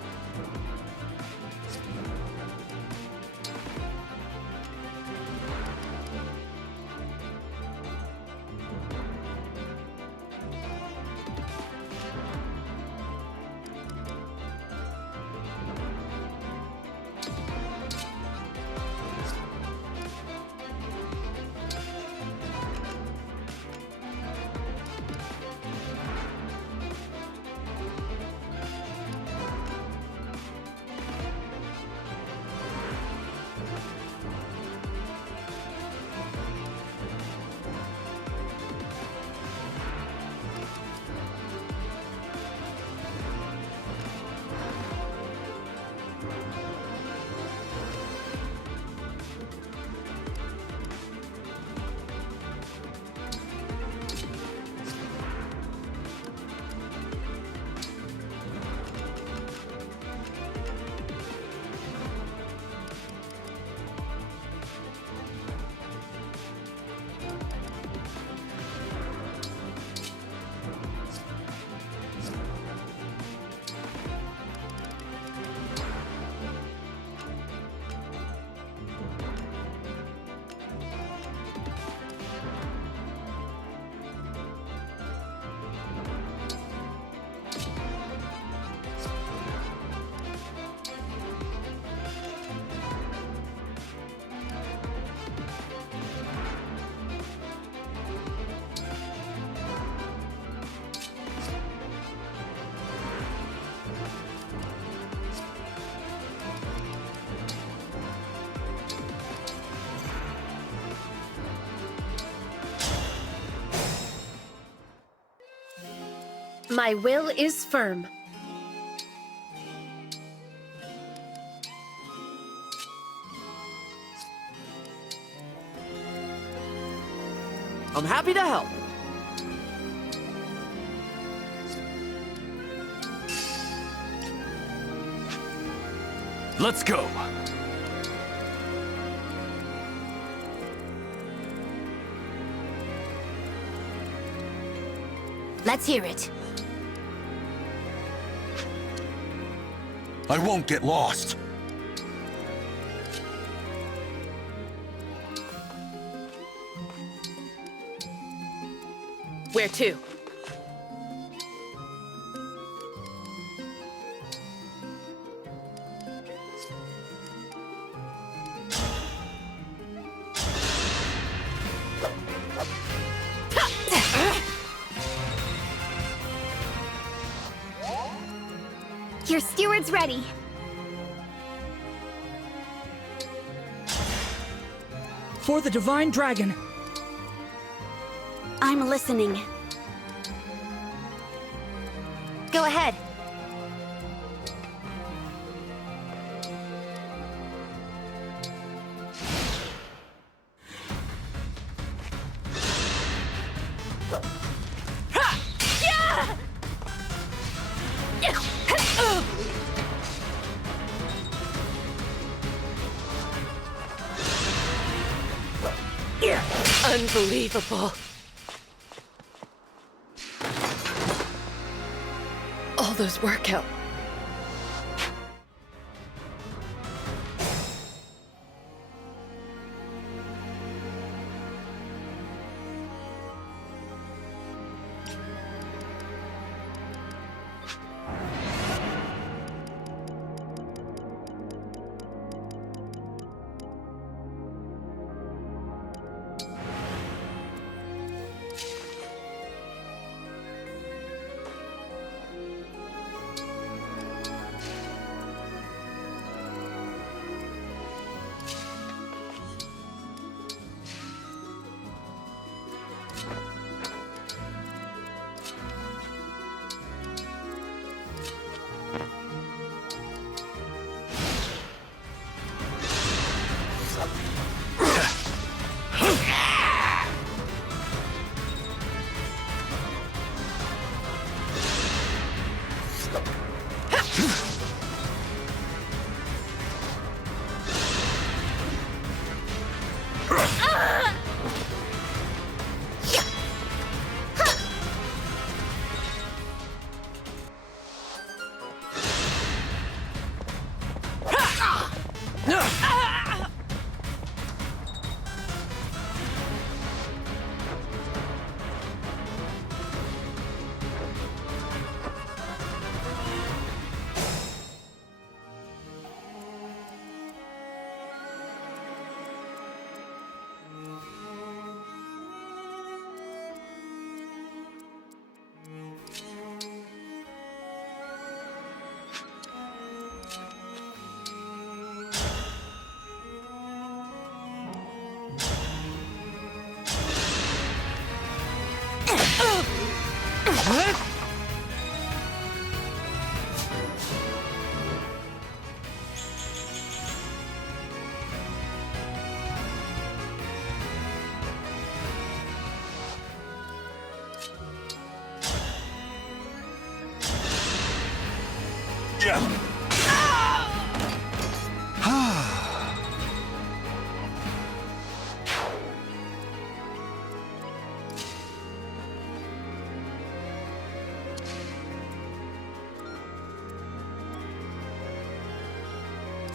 My will is firm. I'm happy to help. Let's go. Let's hear it. I won't get lost. Where to? Your steward's ready. For the Divine Dragon. I'm listening. Go ahead. Unbelievable. All those workouts.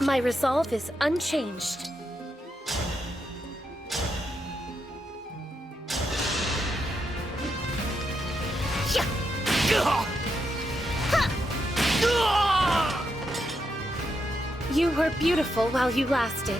My resolve is unchanged. You were beautiful while you lasted.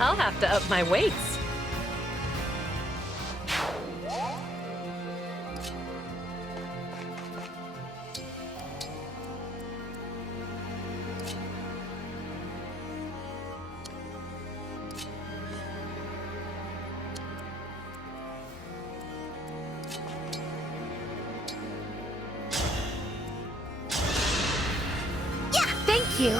I'll have to up my weights. Thank you.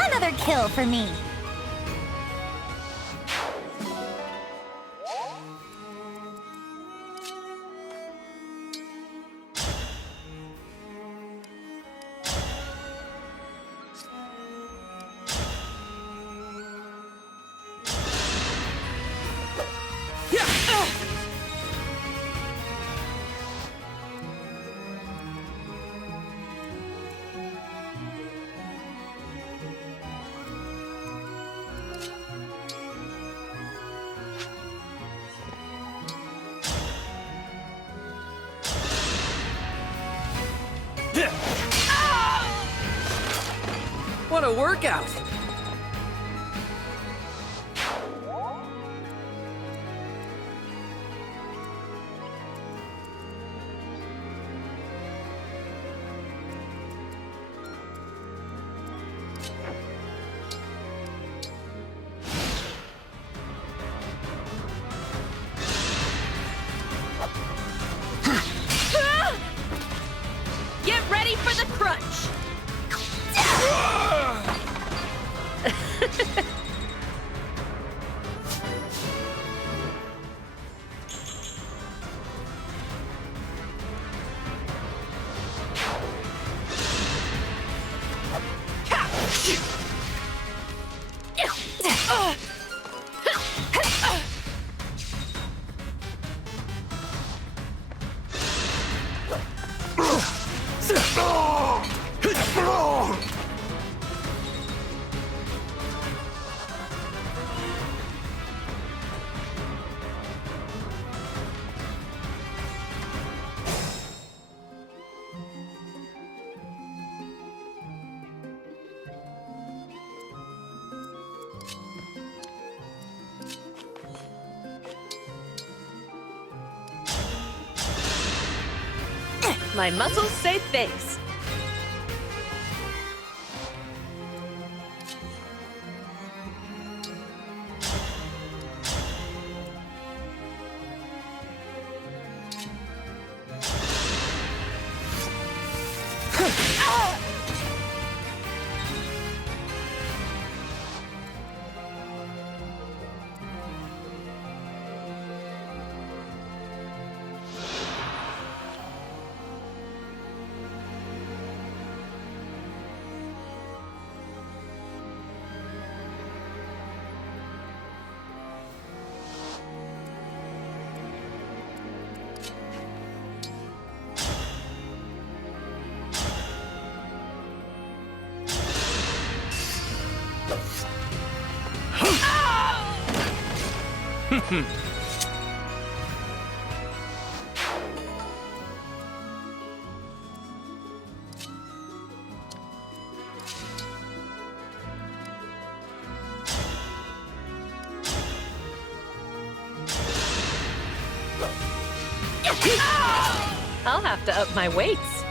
Another kill for me. What a workout! Get ready for the crunch! My muscles say thanks. I'll have to up my weights.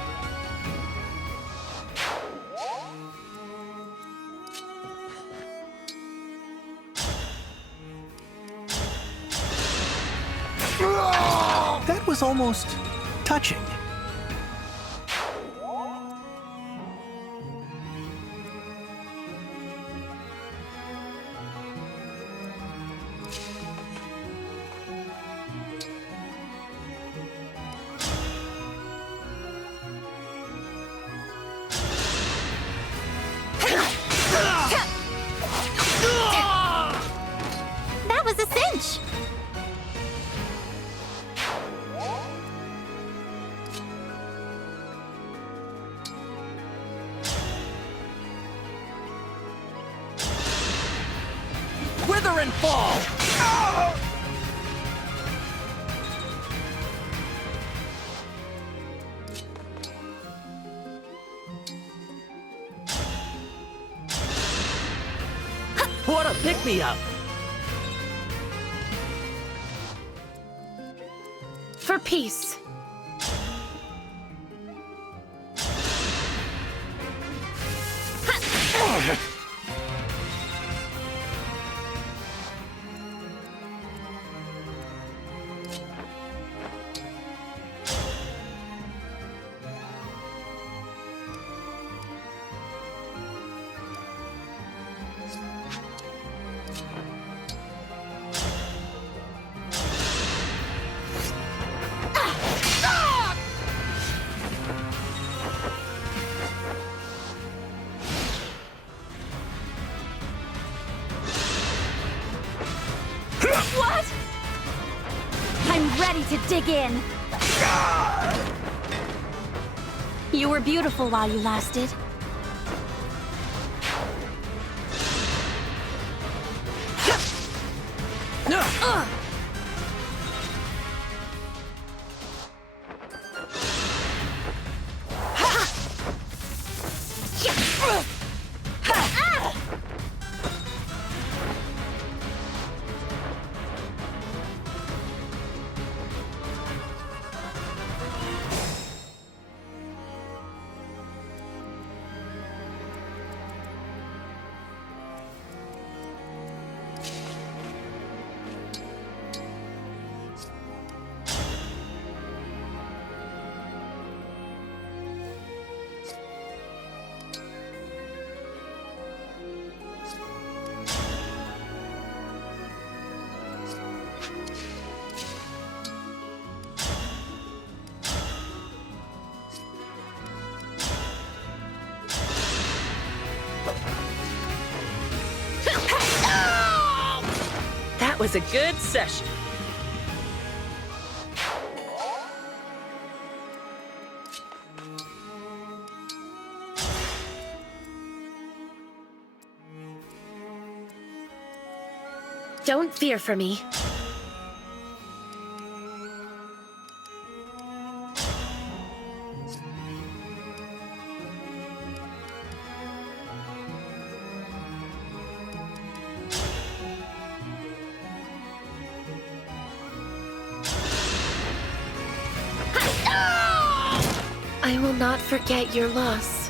was almost touching. That was a cinch! Wither and fall! What a pick-me-up! For peace. What? I'm ready to dig in. You were beautiful while you lasted. That was a good session. Don't fear for me. I will not forget your loss.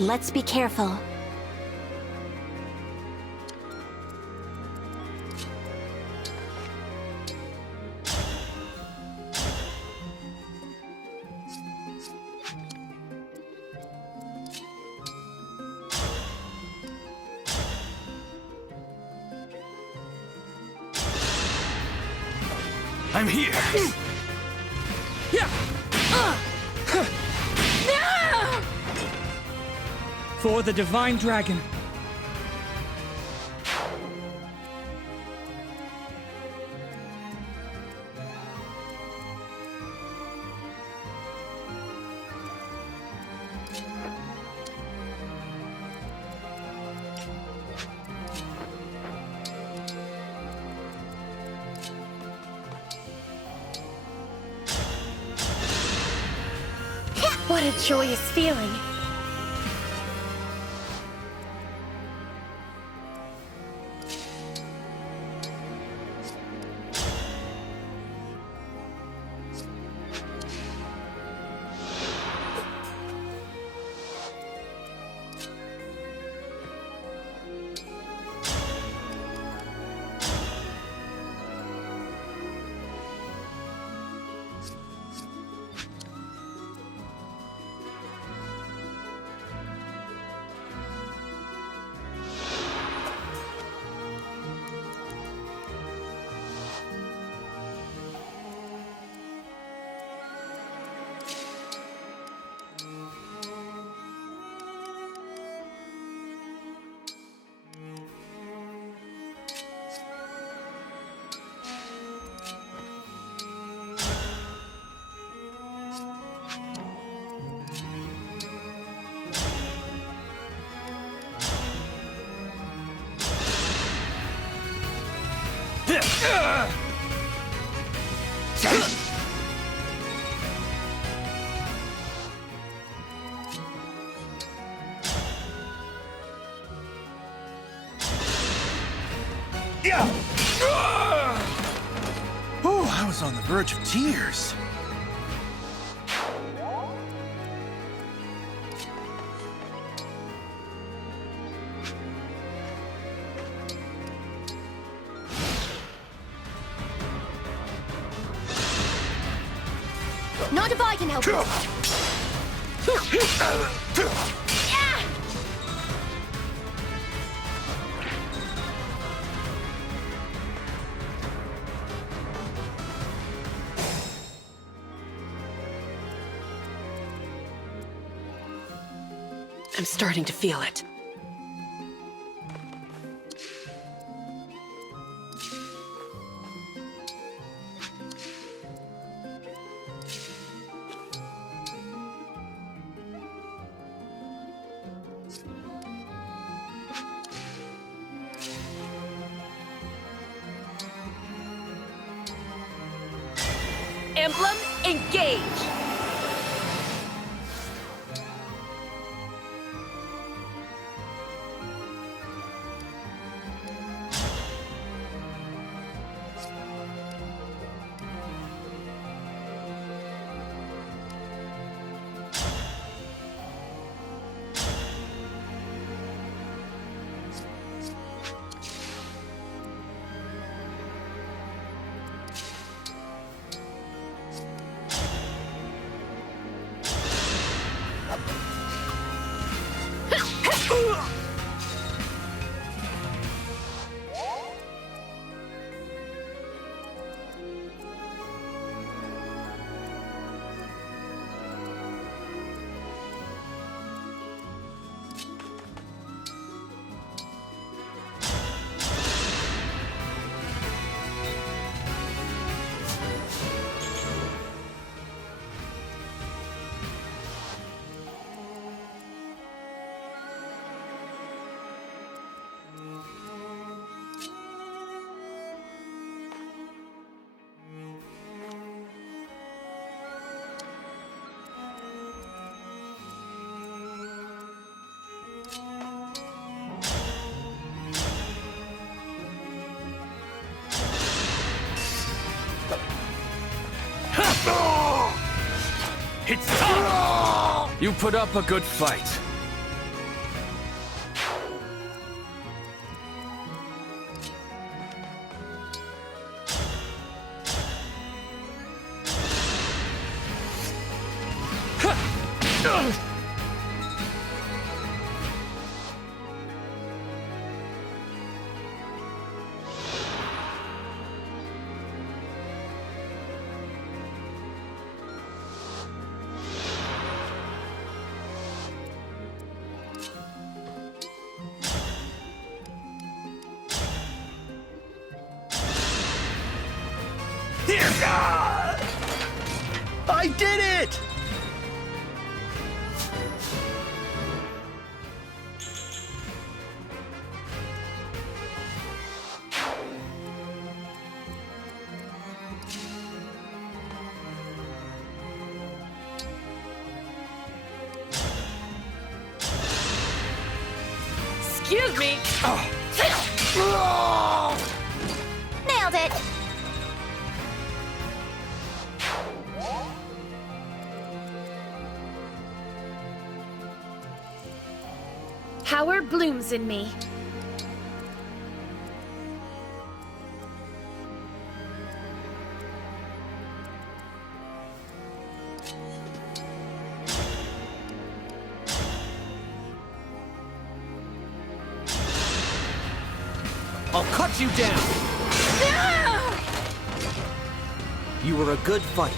Let's be careful. I'm here. For the Divine Dragon. What a joyous feeling. Oh, I was on the verge of tears. Not if I can help it. I'm starting to feel it. Emblem, engage! It's time! You put up a good fight. I did it! Excuse me! Nailed it! Power blooms in me. I'll cut you down! You were a good fight.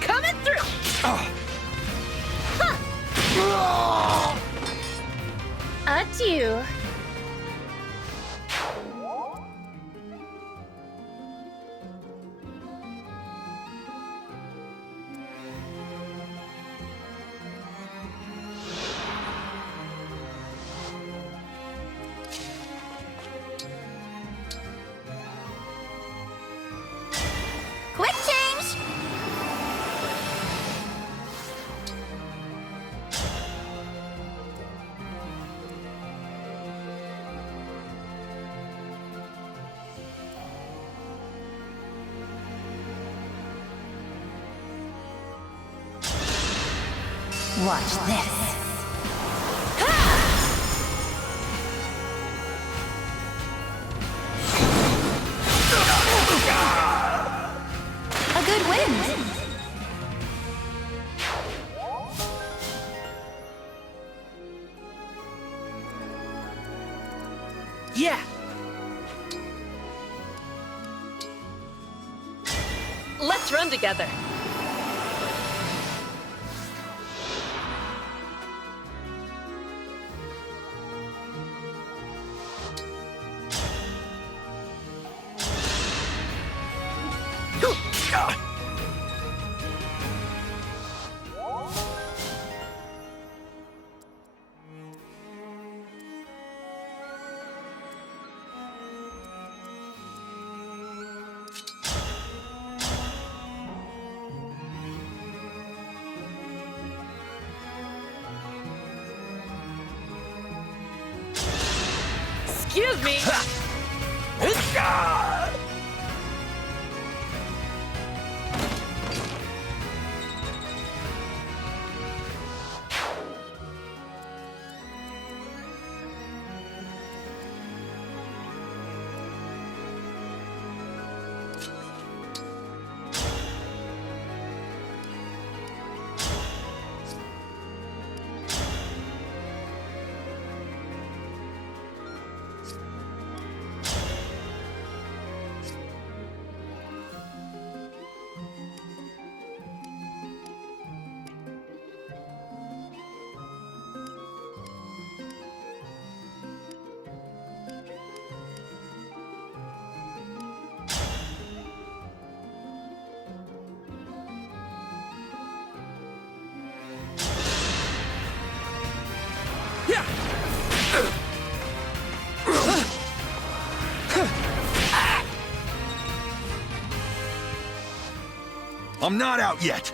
Coming through! Adieu. Quick change! Watch this. A good win. Yeah! Let's run together. Excuse me. I'm not out yet!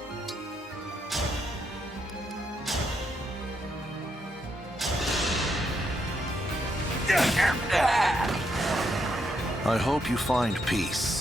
I hope you find peace.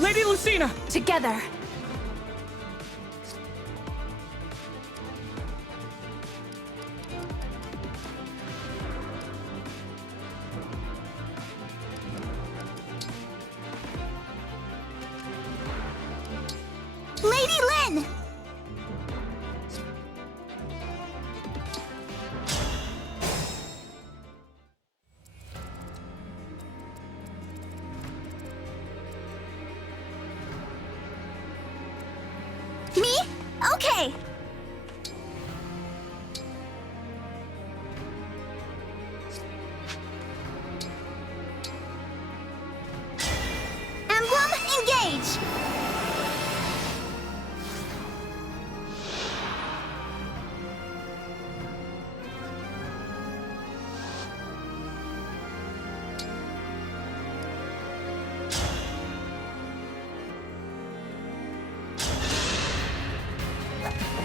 Lady Lucina! Together! Lady Lin! Me? Okay! Emblem, engage!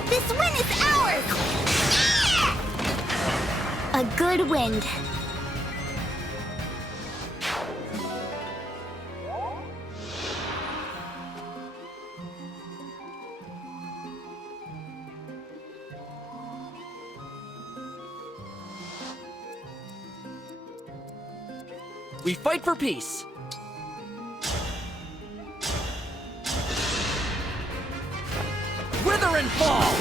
This win is ours! A good wind. We fight for peace. Wither and fall!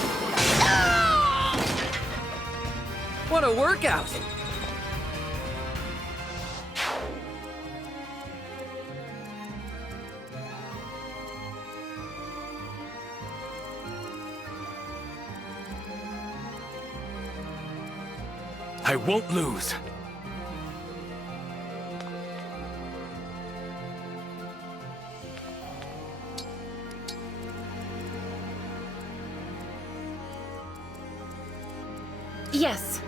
What a workout! I won't lose. Yes.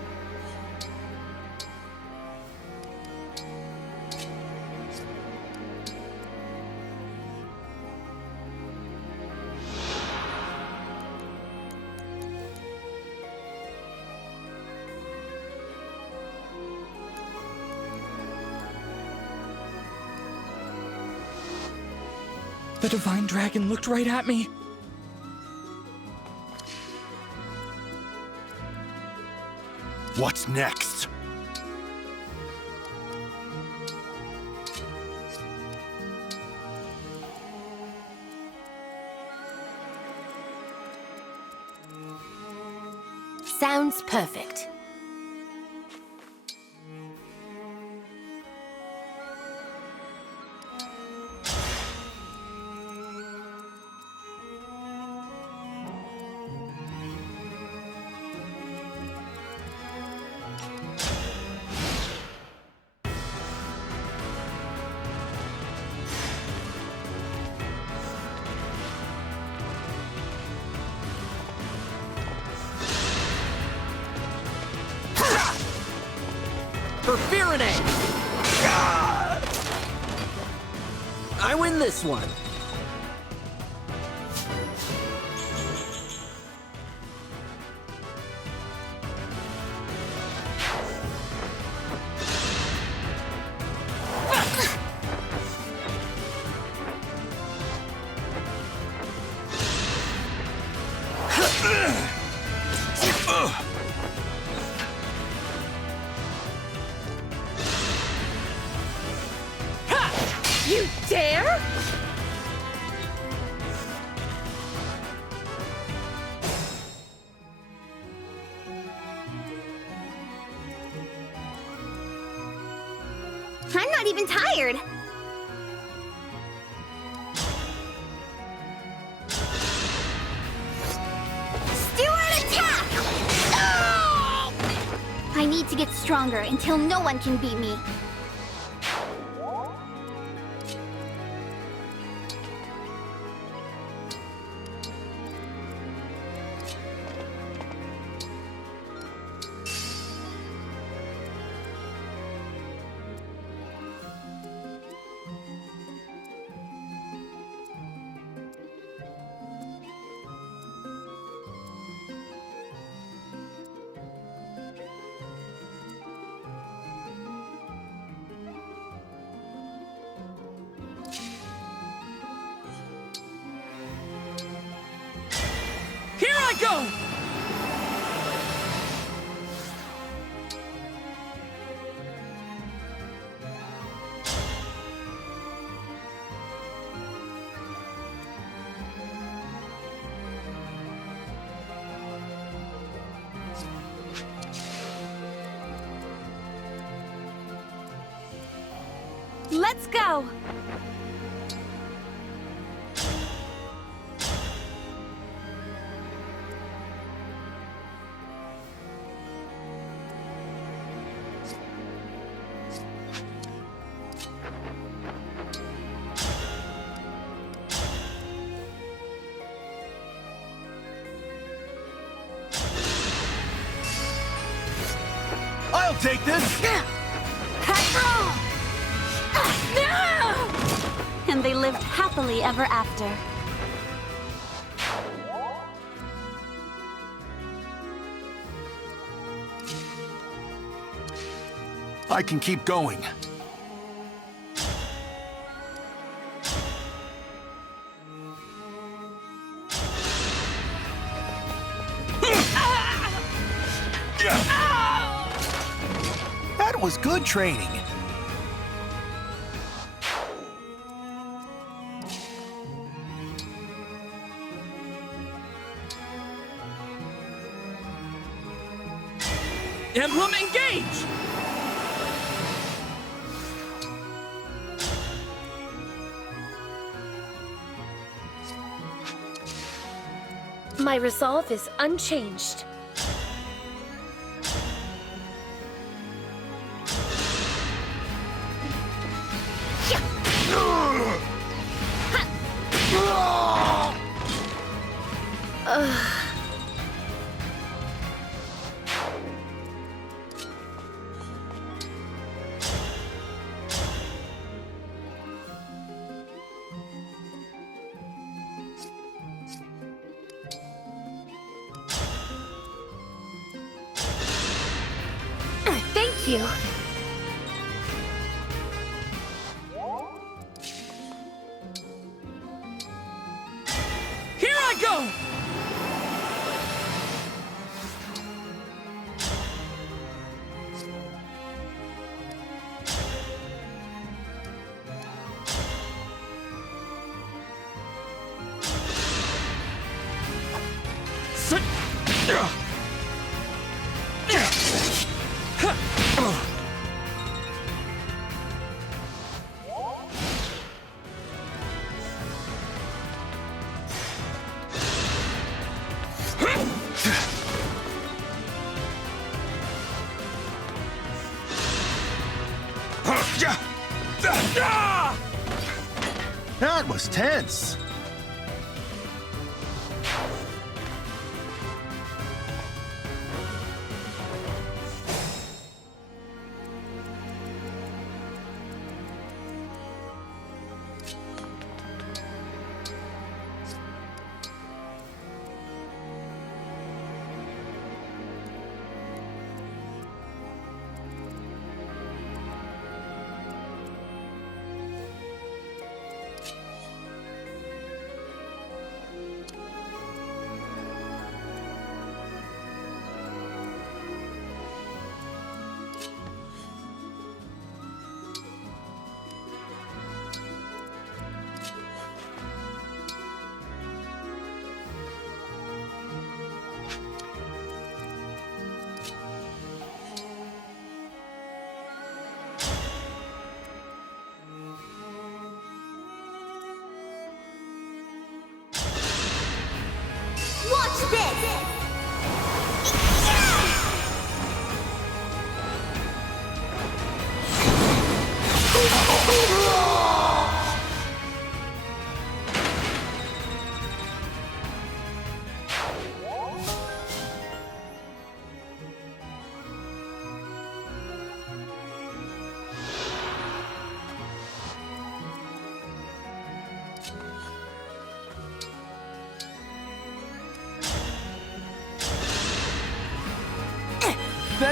The Divine Dragon looked right at me. What's next? Sounds perfect. grenade! I win this one. You dare? I'm not even tired. Steward attack! I need to get stronger until no one can beat me. Here I go! Let's go! I'll take this! And they lived happily ever after. I can keep going. That was good training. Emblem, engage! My resolve is unchanged. Thank you. Here I go! That was tense.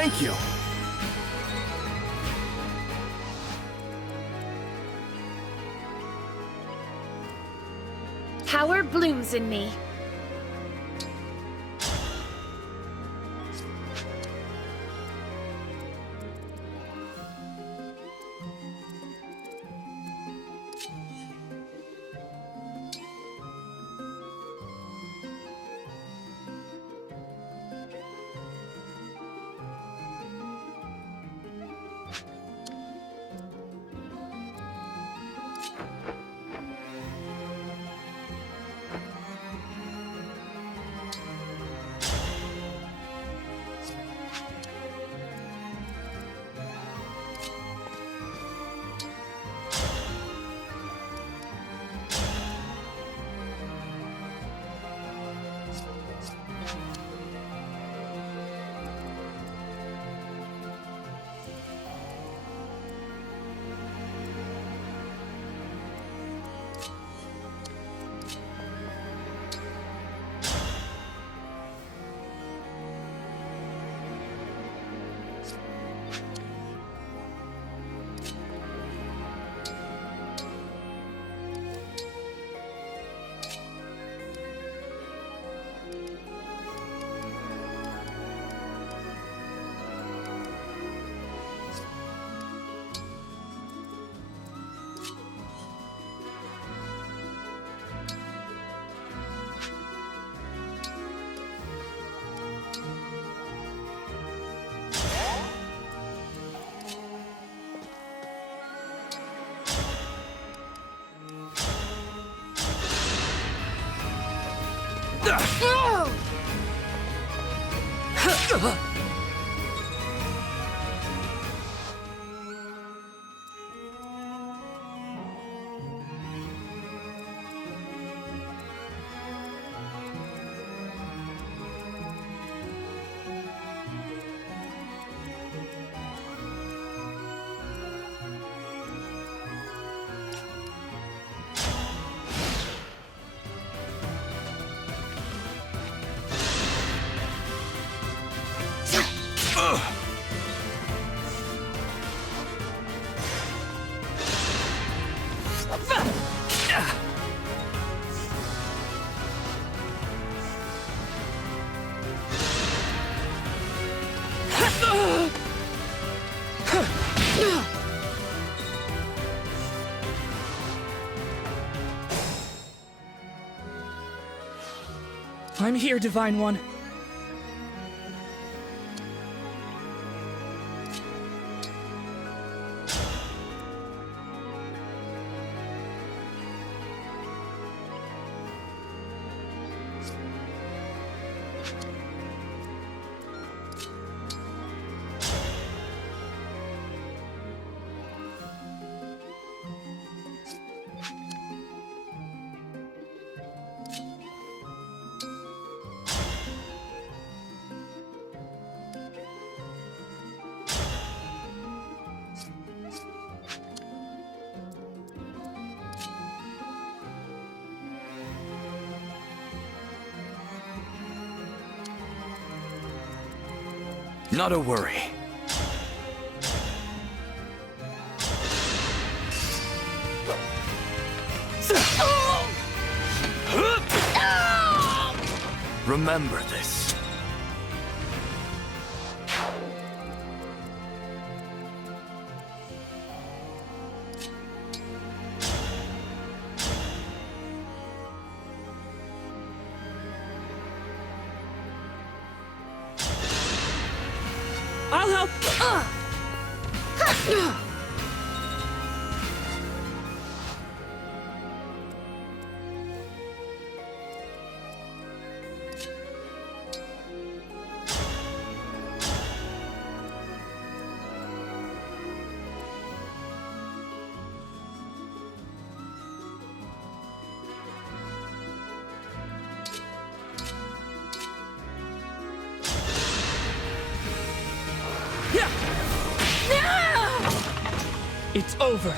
Thank you. Power blooms in me. I'm here, Divine One. Not a worry. Remember this. I'll help! It's over.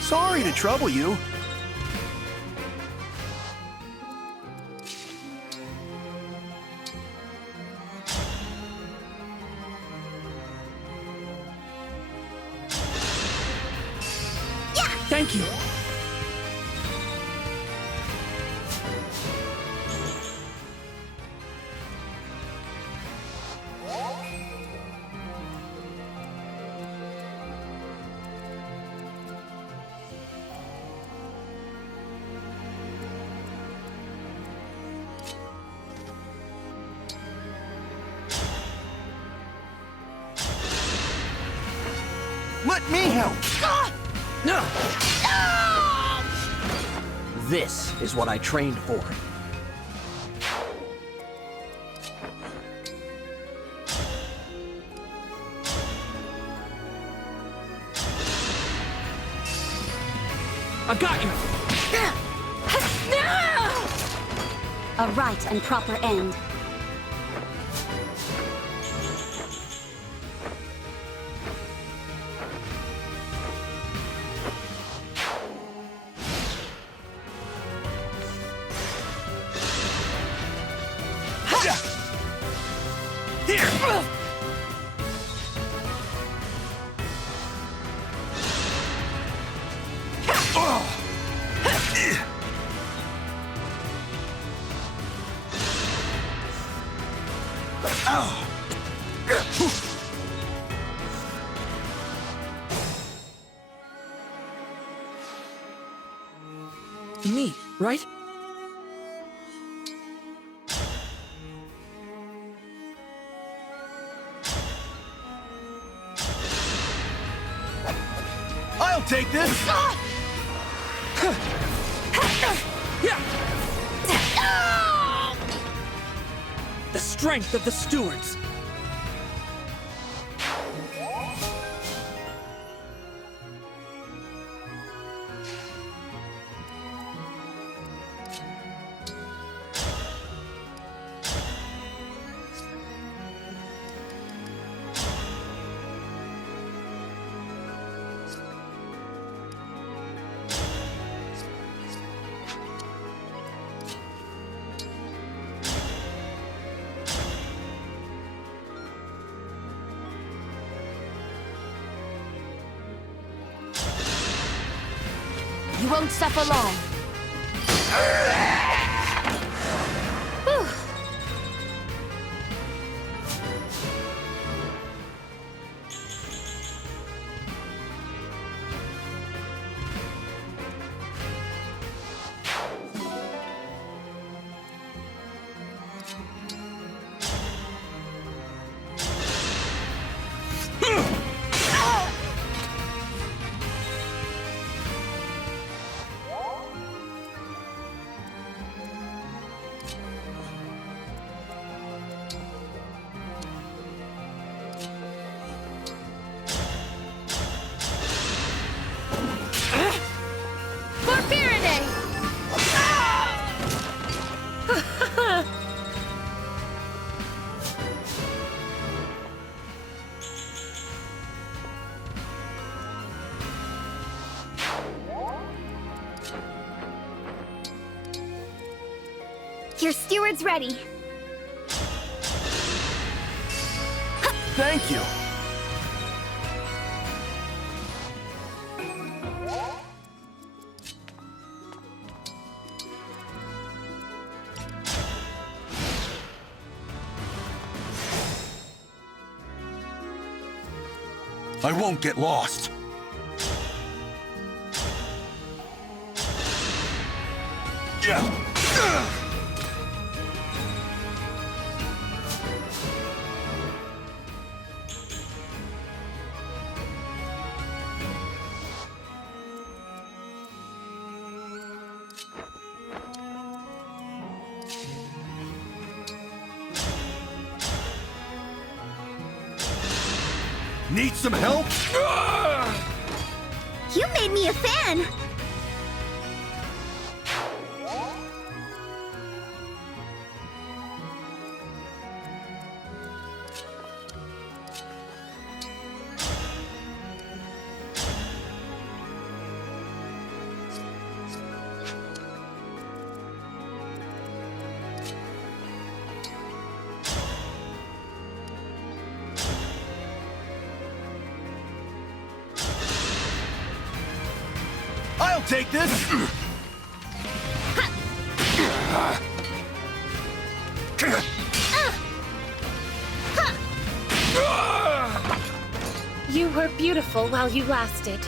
Sorry to trouble you. Thank you. Let me help. This is what I trained for. I got you. A right and proper end. Me, right? I'll take this. The strength of the stewards. You won't suffer long. Your steward's ready. Thank you. I won't get lost. Yeah. Need some help? You made me a fan! I'll take this! You were beautiful while you lasted.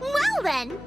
Well then,